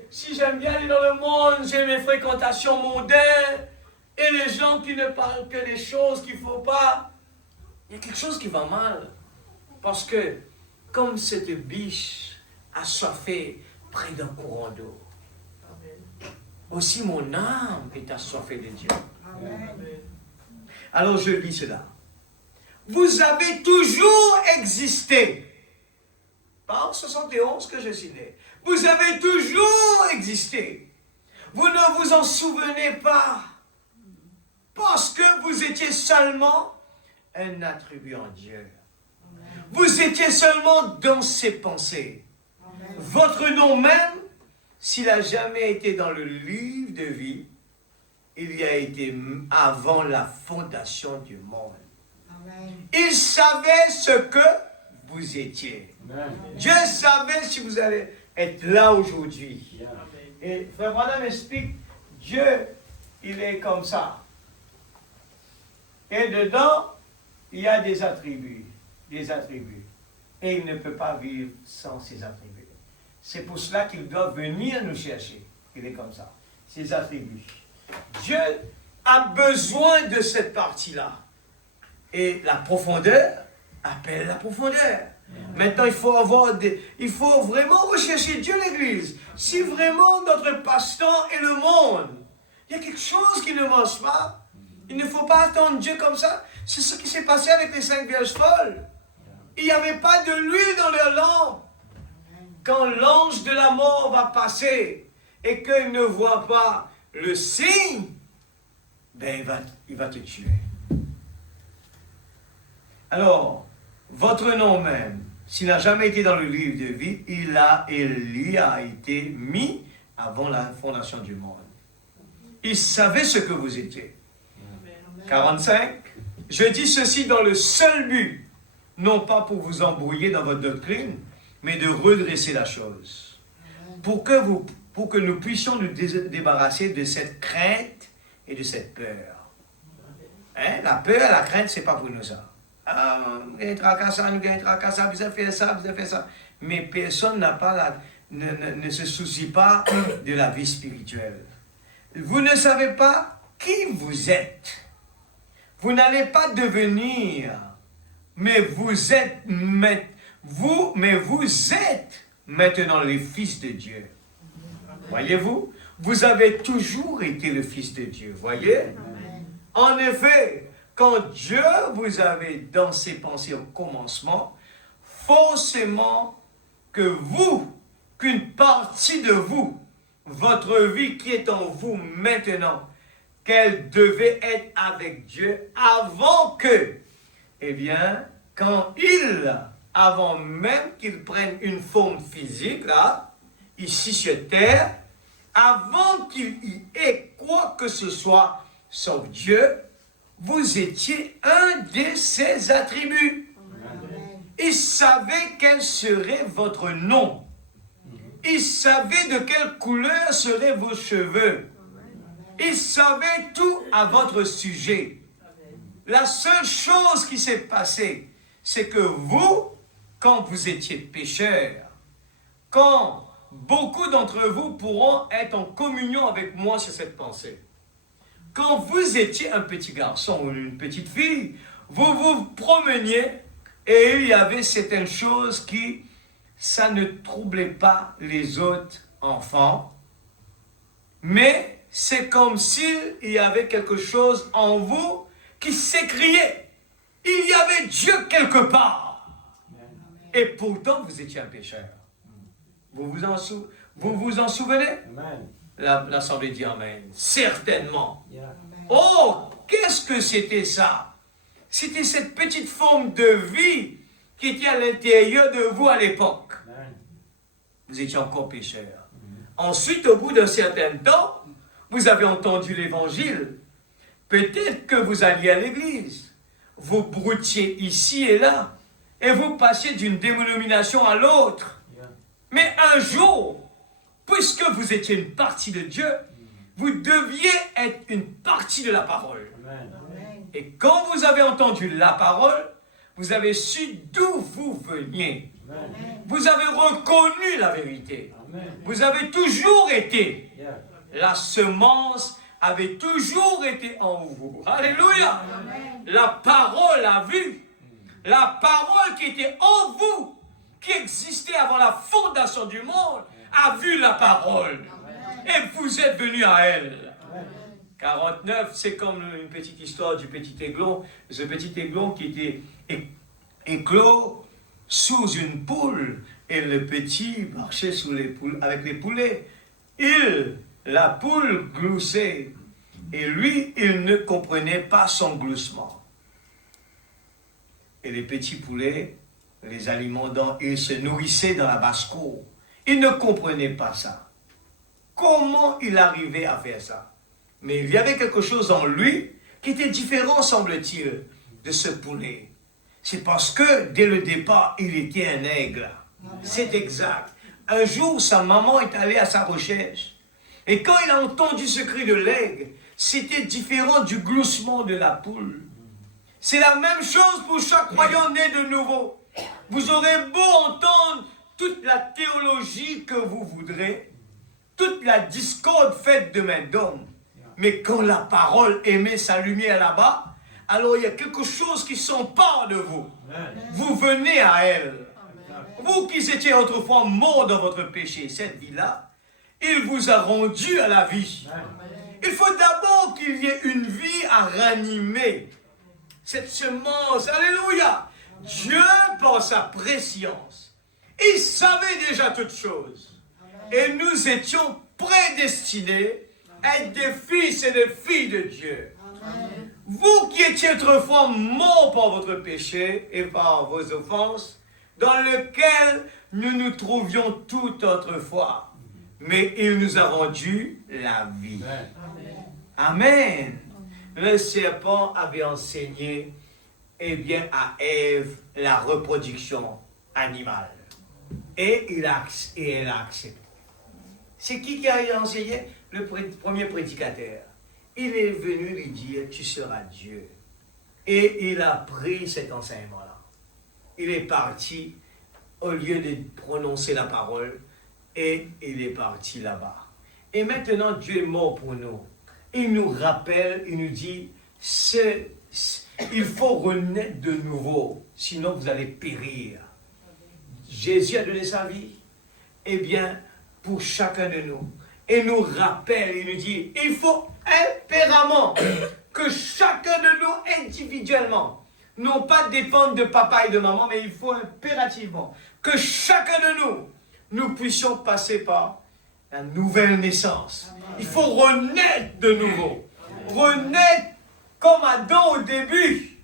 si j'aime bien aller dans le monde, j'ai mes fréquentations mondaines, et les gens qui ne parlent que des choses qu'il ne faut pas, il y a quelque chose qui va mal. Parce que, comme cette biche assoiffée près d'un courant d'eau, aussi mon âme est assoiffée de Dieu. Amen. Alors je lis cela. Vous avez toujours existé. Par 71 que je citais. Vous avez toujours existé. Vous ne vous en souvenez pas. Parce que vous étiez seulement un attribut en Dieu. Vous étiez seulement dans ses pensées. Amen. Votre nom même, s'il n'a jamais été dans le livre de vie, il y a été avant la fondation du monde. Amen. Il savait ce que vous étiez. Amen. Dieu savait si vous allez être là aujourd'hui. Yeah. Et Frère Branham explique, Dieu, il est comme ça. Et dedans, il y a des attributs. Et il ne peut pas vivre sans ces attributs. C'est pour cela qu'il doit venir nous chercher. Il est comme ça. Ces attributs. Dieu a besoin de cette partie-là. Et la profondeur appelle la profondeur. Maintenant, il faut vraiment rechercher Dieu, l'Église. Si vraiment notre passe-temps est le monde, il y a quelque chose qui ne marche pas. Il ne faut pas attendre Dieu comme ça. C'est ce qui s'est passé avec les 5 vierges folles. Il n'y avait pas de l'huile dans leur lampe. Quand l'ange de la mort va passer et qu'il ne voit pas le signe, ben il va te tuer. Alors, votre nom même, s'il n'a jamais été dans le livre de vie, il y a été mis avant la fondation du monde. Il savait ce que vous étiez. 45. Je dis ceci dans le seul but, non pas pour vous embrouiller dans votre doctrine, mais de redresser la chose. Pour que nous puissions nous débarrasser de cette crainte et de cette peur. Hein? La peur et la crainte, c'est pas pour nous ça. Ah, vous avez fait ça. Mais personne ne se soucie pas de la vie spirituelle. Vous ne savez pas qui vous êtes. Vous n'allez pas devenir, mais vous êtes maintenant les fils de Dieu. Voyez-vous? Vous avez toujours été le fils de Dieu. Voyez? En effet, quand Dieu vous avait dans ses pensées au commencement, forcément qu'une partie de vous, votre vie qui est en vous maintenant, qu'elle devait être avec Dieu avant que, eh bien, avant même qu'il prenne une forme physique, là, ici sur terre, avant qu'il y ait quoi que ce soit sauf Dieu, vous étiez un de ses attributs. Amen. Il savait quel serait votre nom. Il savait de quelle couleur seraient vos cheveux. Il savait tout à votre sujet. La seule chose qui s'est passée, c'est que vous, quand vous étiez pécheurs, quand beaucoup d'entre vous pourront être en communion avec moi sur cette pensée, quand vous étiez un petit garçon ou une petite fille, vous vous promeniez et il y avait certaines choses qui, ça ne troublait pas les autres enfants, mais c'est comme s'il y avait quelque chose en vous qui s'écriait. Il y avait Dieu quelque part. Et pourtant, vous étiez un pécheur. Vous vous en souvenez? Amen. L'assemblée dit Amen. Certainement. Yeah. Oh, qu'est-ce que c'était ça? C'était cette petite forme de vie qui était à l'intérieur de vous à l'époque. Amen. Vous étiez encore pécheurs. Ensuite, au bout d'un certain temps, vous avez entendu l'évangile. Peut-être que vous alliez à l'église. Vous broutiez ici et là. Et vous passiez d'une dénomination à l'autre. Yeah. Mais un jour, puisque vous étiez une partie de Dieu, vous deviez être une partie de la parole. Amen. Amen. Et quand vous avez entendu la parole, vous avez su d'où vous veniez. Amen. Amen. Vous avez reconnu la vérité. Amen. Vous avez toujours été. Yeah. La semence avait toujours été en vous. Alléluia. Amen. La parole a vu. La parole qui était en vous, qui existait avant la fondation du monde, a vu la parole. Et vous êtes venus à elle. 49, c'est comme une petite histoire du petit aiglon. Ce petit aiglon qui était éclos sous une poule. Et le petit marchait sous les poules, avec les poulets. La poule gloussait. Et lui, il ne comprenait pas son gloussement. Et les petits poulets, les alimentant, ils se nourrissaient dans la basse-cour. Il ne comprenait pas ça. Comment il arrivait à faire ça? Mais il y avait quelque chose en lui qui était différent, semble-t-il, de ce poulet. C'est parce que, dès le départ, il était un aigle. C'est exact. Un jour, sa maman est allée à sa recherche. Et quand il a entendu ce cri de l'aigle, c'était différent du gloussement de la poule. C'est la même chose pour chaque croyant né de nouveau. Vous aurez beau entendre toute la théologie que vous voudrez, toute la discorde faite de main d'homme, mais quand la parole émet sa lumière là-bas, alors il y a quelque chose qui s'empare de vous. Amen. Vous venez à elle. Vous qui étiez autrefois morts dans votre péché, cette vie-là, il vous a rendu à la vie. Il faut d'abord qu'il y ait une vie à ranimer. Cette semence, alléluia. Dieu, par sa préscience, il savait déjà toutes choses. Et nous étions prédestinés à être des fils et des filles de Dieu. Amen. Vous qui étiez autrefois morts par votre péché et par vos offenses, dans lequel nous nous trouvions tout autrefois. Mais il nous a rendu la vie. Amen. Le serpent avait enseigné, eh bien, à Ève la reproduction animale. Et elle a accepté. C'est qui a enseigné? Le premier prédicateur. Il est venu lui dire, tu seras Dieu. Et il a pris cet enseignement-là. Il est parti, au lieu de prononcer la parole, et il est parti là-bas. Et maintenant, Dieu est mort pour nous. Il nous rappelle, il nous dit, il faut renaître de nouveau, sinon vous allez périr. Jésus a donné sa vie, eh bien, pour chacun de nous. Et nous rappelle, il nous dit, il faut impérativement que chacun de nous, individuellement, non pas dépendre de papa et de maman, mais il faut impérativement que chacun de nous, nous puissions passer par la nouvelle naissance. Il faut renaître de nouveau. Renaître comme Adam au début.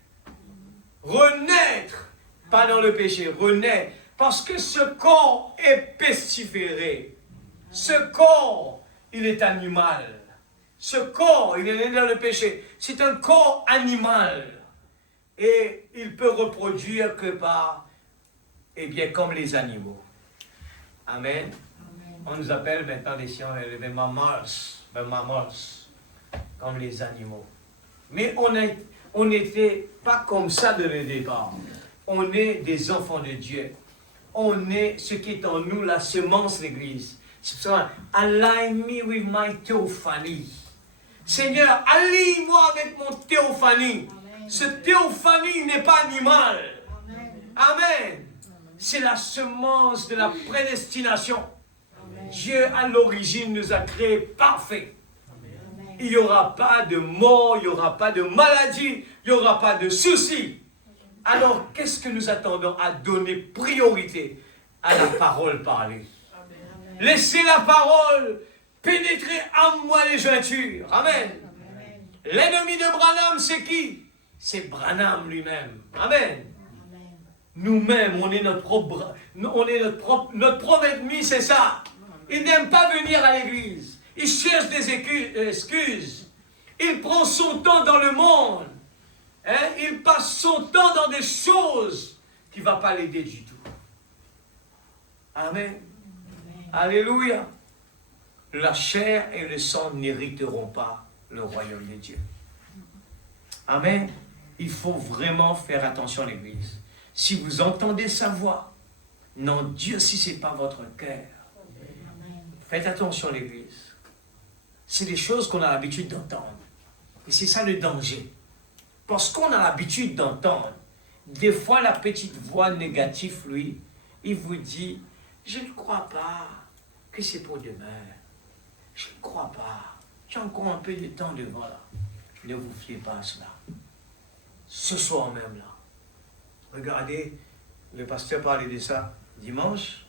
Renaître, pas dans le péché, renaître. Parce que ce corps est pestiféré. Ce corps, il est animal. Ce corps, il est né dans le péché. C'est un corps animal. Et il peut reproduire que par, eh bien, comme les animaux. Amen. On nous appelle maintenant les mammals, comme les animaux. Mais on n'était pas comme ça de le départ. On est des enfants de Dieu. On est ce qui est en nous, la semence de l'Église. C'est pour ça, align me with my théophanie. Seigneur, aligne-moi avec mon théophanie. Ce théophanie n'est pas animal. Amen. C'est la semence de la prédestination. Dieu, à l'origine, nous a créés parfaits. Il n'y aura pas de mort, il n'y aura pas de maladie, il n'y aura pas de soucis. Alors, qu'est-ce que nous attendons à donner priorité à la parole parlée? Laissez la parole pénétrer en moi les jointures. Amen. Amen. L'ennemi de Branham, c'est qui? C'est Branham lui-même. Amen. Amen. Nous-mêmes, on est notre propre ennemi, c'est ça. Il n'aime pas venir à l'église. Il cherche des excuses. Il prend son temps dans le monde. Hein? Il passe son temps dans des choses qui ne vont pas l'aider du tout. Amen. Amen. Alléluia. La chair et le sang n'hériteront pas le royaume de Dieu. Amen. Il faut vraiment faire attention à l'église. Si vous entendez sa voix, non, Dieu, si ce n'est pas votre cœur, Amen. faites attention à l'église. C'est des choses qu'on a l'habitude d'entendre. Et c'est ça le danger. Parce qu'on a l'habitude d'entendre, des fois la petite voix négative, lui, il vous dit, je ne crois pas que c'est pour demain. Je ne crois pas. J'ai encore un peu de temps devant là. Ne vous fiez pas à cela. Ce soir même là. Regardez, le pasteur parlait de ça dimanche.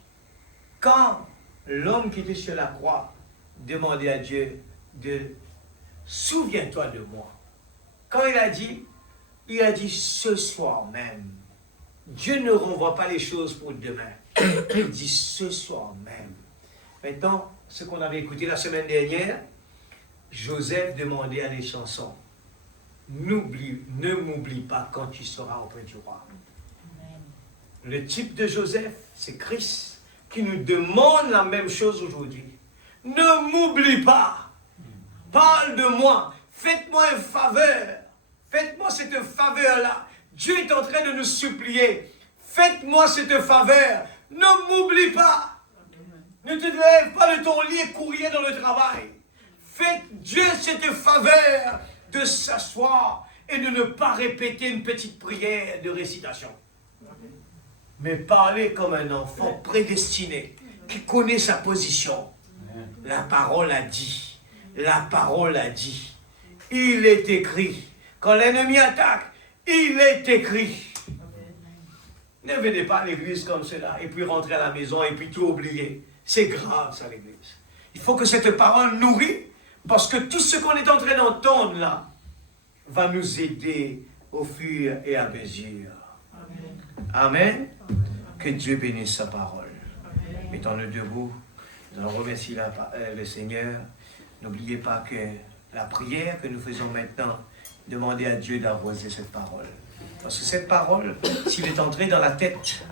Quand l'homme qui était sur la croix demandait à Dieu de souviens-toi de moi. Quand il a dit ce soir même. Dieu ne renvoie pas les choses pour demain. Il dit ce soir même. Maintenant, ce qu'on avait écouté la semaine dernière, Joseph demandait à les chansons. Ne m'oublie pas quand tu seras auprès du roi. Amen. Le type de Joseph, c'est Christ, qui nous demande la même chose aujourd'hui. Ne m'oublie pas. Parle de moi. Faites-moi une faveur. Faites-moi cette faveur-là. Dieu est en train de nous supplier. Faites-moi cette faveur. Ne m'oublie pas. Ne te lève pas de ton lit et courir dans le travail. Faites Dieu cette faveur de s'asseoir et de ne pas répéter une petite prière de récitation. Mais parler comme un enfant prédestiné, qui connaît sa position. La parole a dit. La parole a dit. Il est écrit. Quand l'ennemi attaque, il est écrit. Ne venez pas à l'église comme cela et puis rentrer à la maison et puis tout oublier. C'est grave ça l'église. Il faut que cette parole nourrit parce que tout ce qu'on est en train d'entendre là va nous aider au fur et à mesure. Amen. Que Dieu bénisse sa parole. Mettons-le debout. Nous allons remercier le Seigneur. N'oubliez pas que la prière que nous faisons maintenant, demandez à Dieu d'arroser cette parole. Parce que cette parole, s'il est entré dans la tête,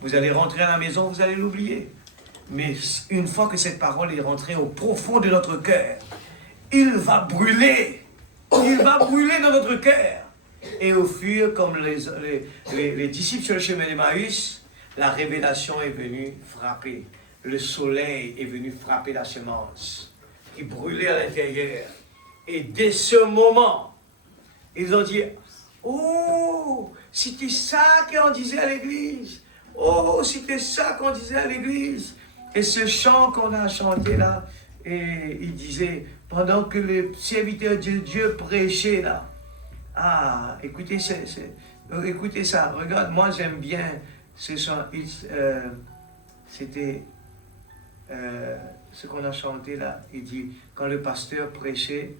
vous allez rentrer à la maison, vous allez l'oublier. Mais une fois que cette parole est rentrée au profond de notre cœur, il va brûler. Il va brûler dans notre cœur. Et au fur, comme les disciples sur le chemin d'Emmaüs, la révélation est venue frapper. Le soleil est venu frapper la semence qui brûlait à l'intérieur. Et dès ce moment, ils ont dit, oh, c'était ça qu'on disait à l'église. Oh, c'était ça qu'on disait à l'église. Et ce chant qu'on a chanté là, et il disait, pendant que le serviteur de Dieu prêchait là, ah, écoutez, écoutez ça, regarde, moi j'aime bien ce chant, c'était ce qu'on a chanté là, il dit, quand le pasteur prêchait,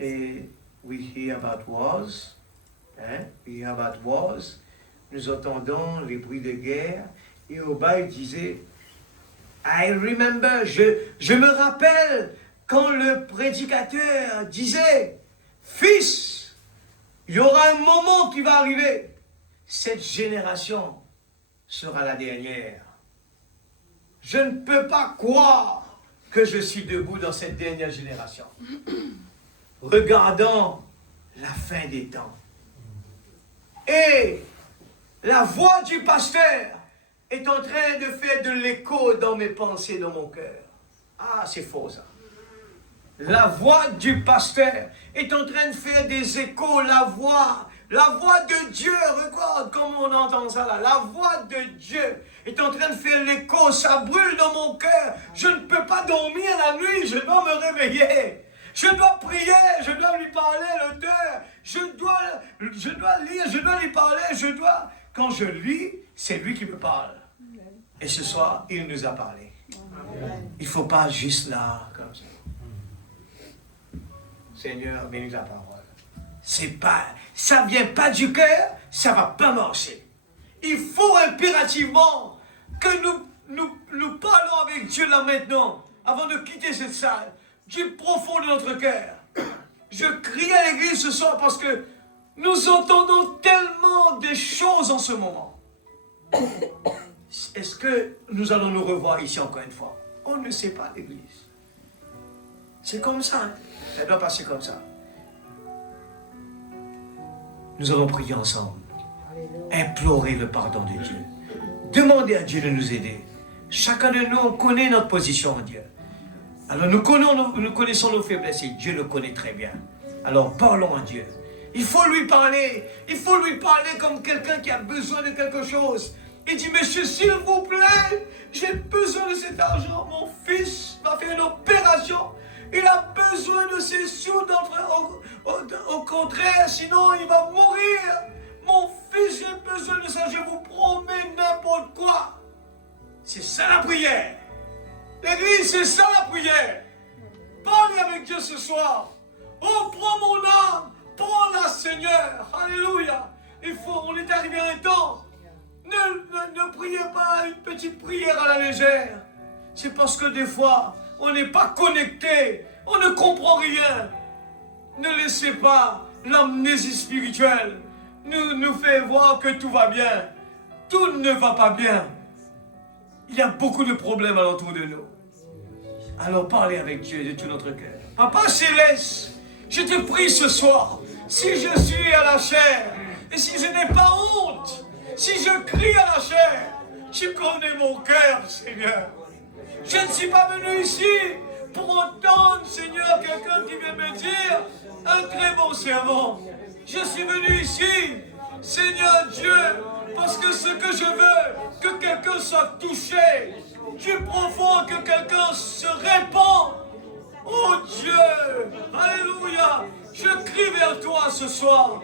et we hear about wars, hein, we hear about wars, nous entendons les bruits de guerre, et au bas il disait, I remember, je me rappelle quand le prédicateur disait, fils, il y aura un moment qui va arriver, cette génération sera la dernière. Je ne peux pas croire que je suis debout dans cette dernière génération. Regardons la fin des temps. Et la voix du pasteur est en train de faire de l'écho dans mes pensées, dans mon cœur. Ah, c'est faux ça. La voix du pasteur est en train de faire des échos, la voix de Dieu, regarde comment on entend ça là, la voix de Dieu est en train de faire l'écho, ça brûle dans mon cœur, je ne peux pas dormir la nuit, je dois me réveiller, je dois prier, je dois lui parler l'auteur, je dois lire, je dois lui parler, quand je lis, c'est lui qui me parle. Et ce soir, il nous a parlé. Il ne faut pas juste là, comme ça. Seigneur, bénis la parole. Ça vient pas du cœur, ça va pas marcher. Il faut impérativement que nous parlons avec Dieu là maintenant, avant de quitter cette salle, du profond de notre cœur. Je crie à l'église ce soir parce que nous entendons tellement de choses en ce moment. Est-ce que nous allons nous revoir ici encore une fois? On ne sait pas, l'église. C'est comme ça, hein? Elle doit passer comme ça. Nous allons prier ensemble. Implorer le pardon de Dieu. Demander à Dieu de nous aider. Chacun de nous connaît notre position en Dieu. Alors nous connaissons nos faiblesses et Dieu le connaît très bien. Alors parlons à Dieu. Il faut lui parler. Il faut lui parler comme quelqu'un qui a besoin de quelque chose. Il dit, monsieur, s'il vous plaît, j'ai besoin de cet argent. Mon fils va faire une opération. Il a besoin de ces sous. Au contraire, sinon il va mourir. Mon fils, j'ai besoin de ça. Je vous promets n'importe quoi. C'est ça la prière. L'église, c'est ça la prière. Parlez avec Dieu ce soir. Oh, prends mon âme. Prends-la, Seigneur. Alléluia. On est arrivé à un temps. Ne priez pas une petite prière à la légère. C'est parce que des fois, on n'est pas connecté. On ne comprend rien. Ne laissez pas l'amnésie spirituelle nous faire voir que tout va bien. Tout ne va pas bien. Il y a beaucoup de problèmes alentour de nous. Alors parlez avec Dieu de tout notre cœur. Papa Céleste, je te prie ce soir, si je suis à la chair, et si je n'ai pas honte, si je crie à la chair, tu connais mon cœur, Seigneur. Je ne suis pas venu ici pour entendre, Seigneur, quelqu'un qui vient me dire un très bon sermon. Je suis venu ici, Seigneur Dieu, parce que ce que je veux, que quelqu'un soit touché du profond, que quelqu'un se répand. Oh Dieu, alléluia, je crie vers toi ce soir.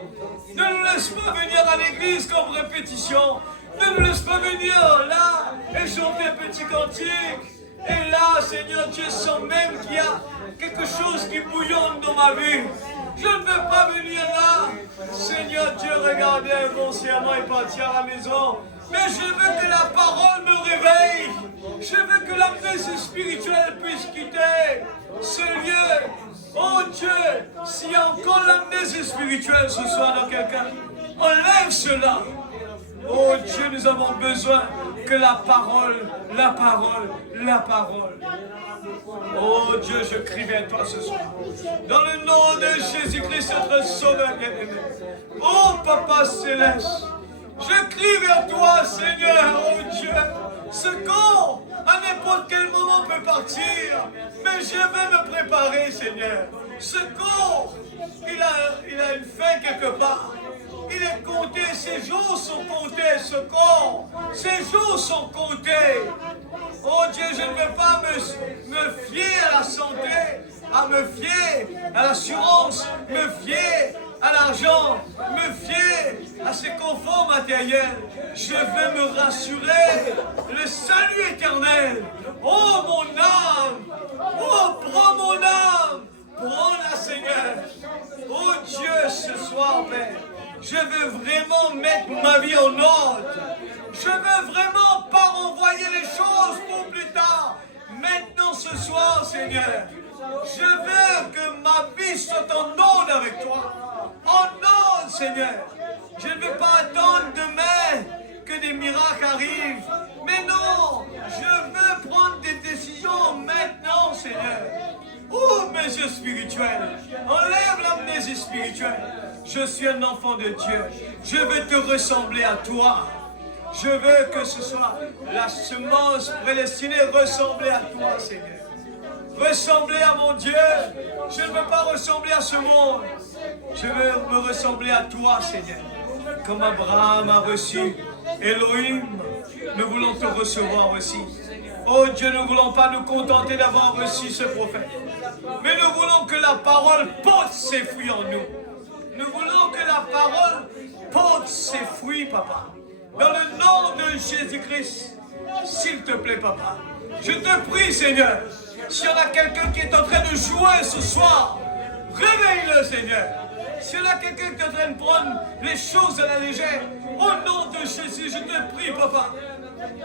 Ne nous laisse pas venir à l'église comme répétition. Ne nous laisse pas venir là et chanter un petit cantique. Et là, Seigneur Dieu, sens même qu'il y a quelque chose qui bouillonne dans ma vie. Je ne veux pas venir là. Seigneur Dieu, regarder inconsciemment et partir à la maison. Mais je veux que la parole me réveille. Je veux que l'amnésie spirituelle puisse quitter ce lieu. Oh Dieu, s'il y a encore l'amnésie spirituelle ce soir dans quelqu'un, enlève cela. Oh Dieu, nous avons besoin que la parole. Oh Dieu, je crie vers toi ce soir. Dans le nom de Jésus-Christ, notre Sauveur bien-aimé. Oh Papa Céleste, je crie vers toi, Seigneur, oh Dieu. Ce corps, à n'importe quel moment, peut partir. Mais je vais me préparer, Seigneur. Ce corps, il a une fin quelque part. Il est compté, ses jours sont comptés, ce corps. Ses jours sont comptés. Oh Dieu, je ne veux pas me fier à la santé, à me fier à l'assurance, me fier à l'argent, me fier à ces conforts matériels. Je veux me rassurer, le salut éternel. Oh mon âme, oh prends mon âme, prends-la Seigneur. Oh Dieu, ce soir, Père, je veux vraiment mettre ma vie en ordre. Je veux vraiment pas renvoyer les choses pour plus tard. Maintenant, ce soir, Seigneur, je veux que ma vie soit en ordre avec toi. En ordre, Seigneur. Je ne veux pas attendre demain que des miracles arrivent. Mais non, je veux prendre des décisions maintenant, Seigneur. Ouvre mes yeux spirituels. Enlève l'amnésie spirituelle. Je suis un enfant de Dieu. Je veux te ressembler à toi. Je veux que ce soit la semence prédestinée, ressembler à toi, Seigneur. Ressembler à mon Dieu. Je ne veux pas ressembler à ce monde. Je veux me ressembler à toi, Seigneur. Comme Abraham a reçu Elohim, nous voulons te recevoir aussi. Oh Dieu, nous ne voulons pas nous contenter d'avoir reçu ce prophète. Mais nous voulons que la parole porte ses fruits en nous. Nous voulons que la parole porte ses fruits, Papa. Dans le nom de Jésus-Christ, s'il te plaît, Papa. Je te prie, Seigneur, s'il y en a quelqu'un qui est en train de jouer ce soir Réveille-le, Seigneur. Si là quelqu'un qui est en train de prendre les choses à la légère, au nom de Jésus, je te prie, papa.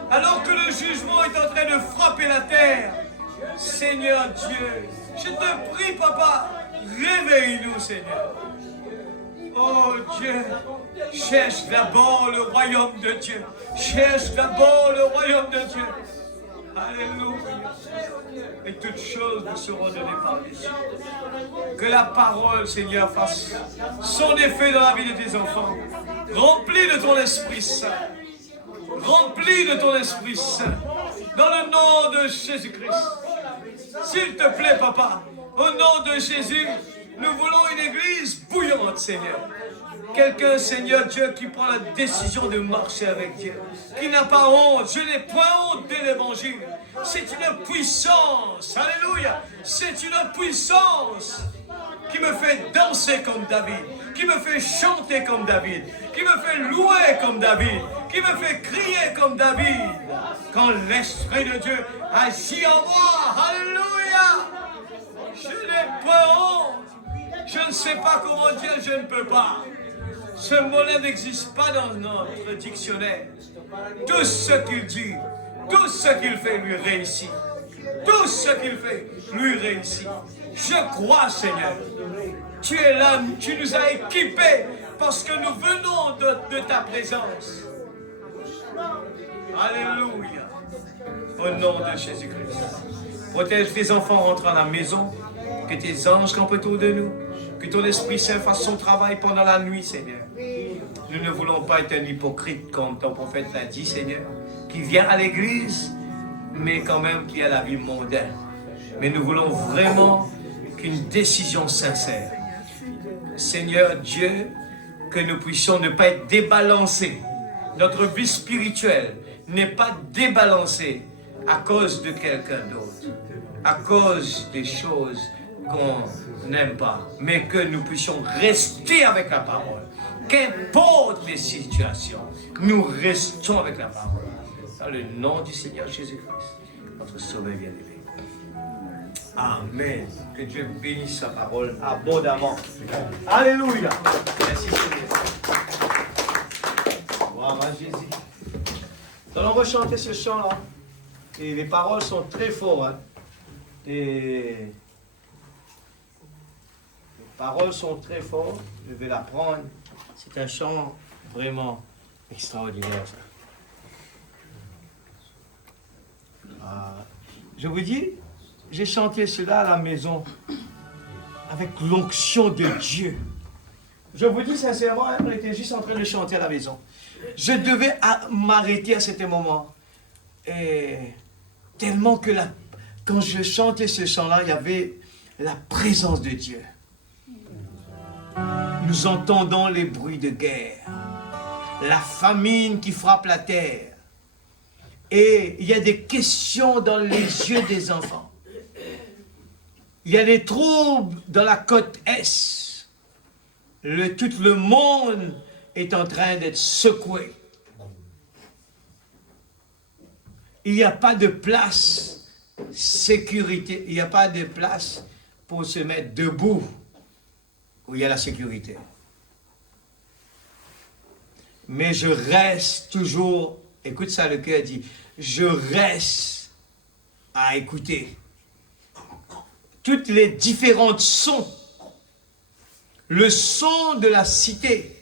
Alors que le jugement est en train de frapper la terre, Seigneur Dieu, je te prie, papa, réveille-nous, Seigneur. Oh Dieu, cherche d'abord le royaume de Dieu. Cherche d'abord le royaume de Dieu. Alléluia. Et toutes choses nous seront données par Dieu. Que la parole, Seigneur, fasse son effet dans la vie de tes enfants. Remplis de ton Esprit Saint. Remplis de ton Esprit Saint. Dans le nom de Jésus-Christ. S'il te plaît, papa, au nom de Jésus, nous voulons une église bouillante, Seigneur. Quelqu'un, Seigneur Dieu, qui prend la décision de marcher avec Dieu, qui n'a pas honte. Je n'ai point honte de l'évangile. C'est une puissance, alléluia, c'est une puissance qui me fait danser comme David, qui me fait chanter comme David, qui me fait louer comme David, qui me fait crier comme David. Quand l'Esprit de Dieu agit en moi, alléluia, je n'ai pas honte. Je ne sais pas comment dire, je ne peux pas. Ce mot-là n'existe pas dans notre dictionnaire. Tout ce qu'il dit, tout ce qu'il fait lui réussit. Tout ce qu'il fait lui réussit. Je crois, Seigneur. Tu es là, tu nous as équipés parce que nous venons de ta présence. Alléluia. Au nom de Jésus-Christ. Protège tes enfants rentrant à la maison. Que tes anges campent autour de nous. Que ton Esprit Saint fasse son travail pendant la nuit, Seigneur. Nous ne voulons pas être un hypocrite, comme ton prophète l'a dit, Seigneur, qui vient à l'église, mais quand même qui a la vie mondaine. Mais nous voulons vraiment qu'une décision sincère. Seigneur Dieu, que nous puissions ne pas être débalancés. Notre vie spirituelle n'est pas débalancée à cause de quelqu'un d'autre, à cause des choses qu'on n'aime pas, mais que nous puissions rester avec la parole. Qu'importe les situations, nous restons avec la parole. Dans le nom du Seigneur Jésus-Christ, notre Sauveur bien-aimé. Amen. Que Dieu bénisse sa parole abondamment. Alléluia. Merci Seigneur. Gloire à Jésus. Donc on va chanter ce chant-là. Et les paroles sont très fortes. Hein. Et les paroles sont très fortes. Je vais la prendre. C'est un chant vraiment extraordinaire. Je vous dis, j'ai chanté cela à la maison avec l'onction de Dieu. Je vous dis sincèrement, on était juste en train de chanter à la maison. Je devais m'arrêter à cet moment. Et tellement que quand je chantais ce chant-là, il y avait la présence de Dieu. Nous entendons les bruits de guerre, la famine qui frappe la terre. Et il y a des questions dans les yeux des enfants. Il y a des troubles dans la côte Est. Tout le monde est en train d'être secoué. Il n'y a pas de place sécurité. Il n'y a pas de place pour se mettre debout où il y a la sécurité. Mais je reste toujours, écoute ça, le cœur dit, je reste à écouter toutes les différentes sons, le son de la cité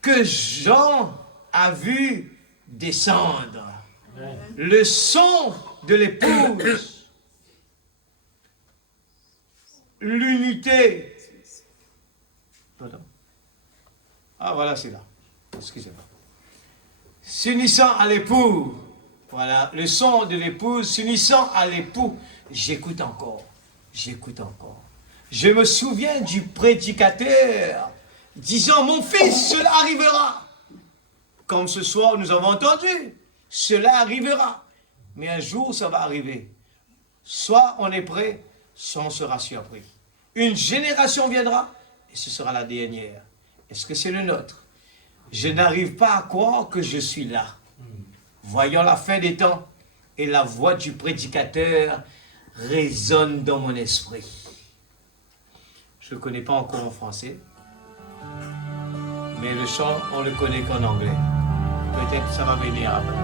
que Jean a vu descendre, le son de l'épouse, l'unité. Pardon. Ah voilà, c'est là. Excusez-moi. S'unissant à l'époux. Voilà, le son de l'épouse s'unissant à l'époux. J'écoute encore. J'écoute encore. Je me souviens du prédicateur disant, mon fils, cela arrivera. Comme ce soir, nous avons entendu, cela arrivera. Mais un jour, ça va arriver. Soit on est prêt, soit on sera surpris. Une génération viendra, et ce sera la dernière. Est-ce que c'est le nôtre? Je n'arrive pas à croire que je suis là. Voyons la fin des temps, et la voix du prédicateur résonne dans mon esprit. Je ne le connais pas encore en français. Mais le chant, on le connaît qu'en anglais. Peut-être que ça va venir après.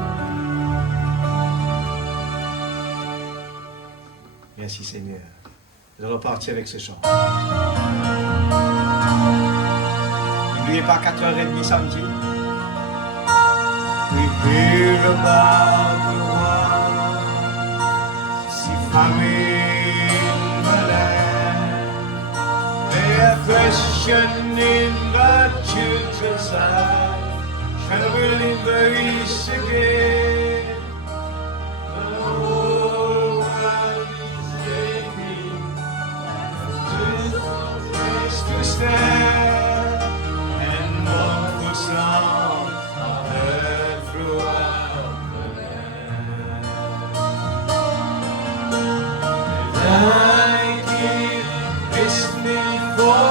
Merci Seigneur. Nous allons partir avec ce chant. N'oubliez pas 4h30 samedi. We hear about the war, see famine the land. They are questioning the children's eyes. Shall we leave the east again? The whole world is aching. Place to stand, and mournful songs are heard throughout the land. And I keep listening for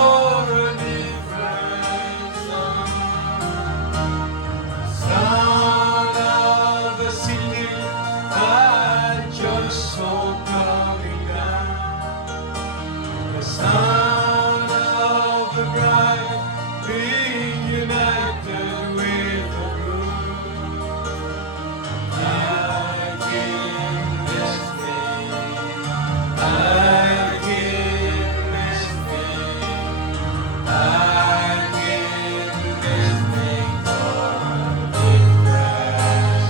a different sound of the city that just saw coming down. The sound of the bride being united with the groom. I keep listening. I keep listening. I keep listening for a difference.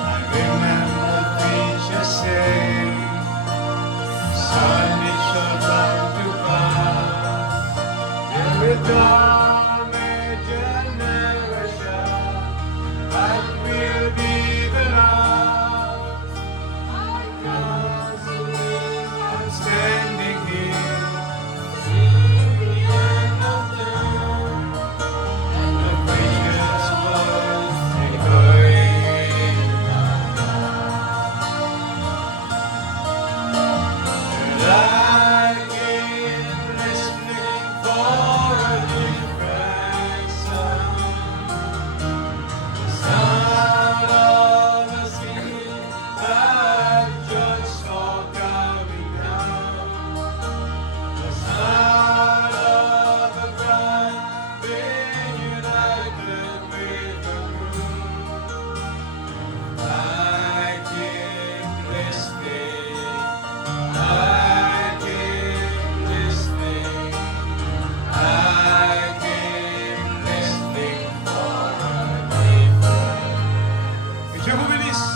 I remember the preacher saying, "Son, it shall come to pass, every dawn major generation, that will be the last." I'm standing here, seeing the end of time, and the preacher's voice echoing in my mind. And I keep listening for a different sound. The sound of the sea that just saw coming down. The sound of the bride being united with the groom. I keep listening. I keep listening. I keep listening for a different. Que Dieu vous bénisse.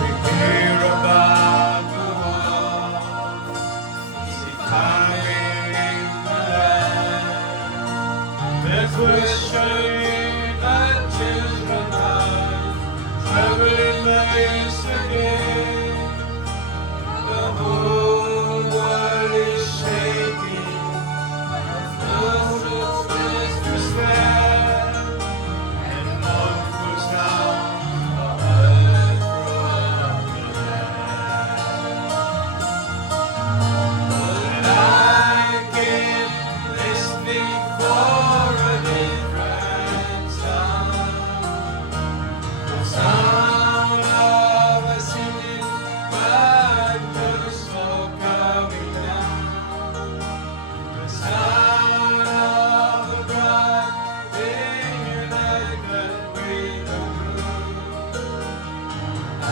We hear about the war, see famine in the land. They're questioning the children's eyes, traveling the east again. The whole world is shaking. No place to stand, and mournful sounds are heard throughout the land. And I keep listening for a different sound. The sound of a city that just saw coming down. The sound of the bride being united with the groom. I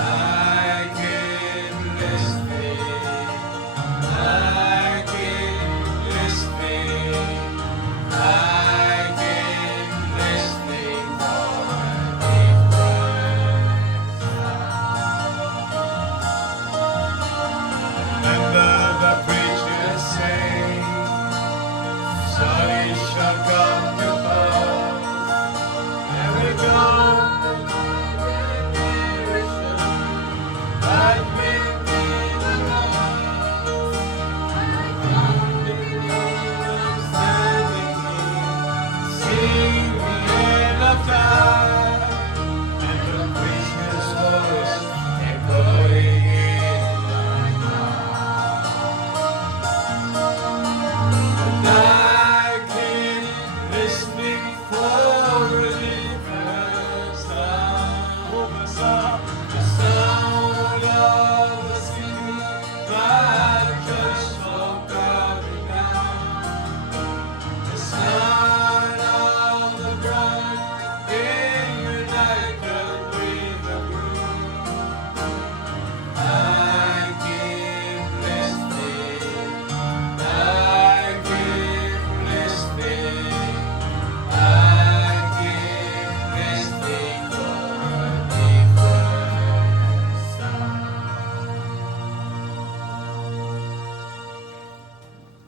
keep listening. I keep listening. I keep listening for a different sound. Remember the preacher saying, "Son, it shall come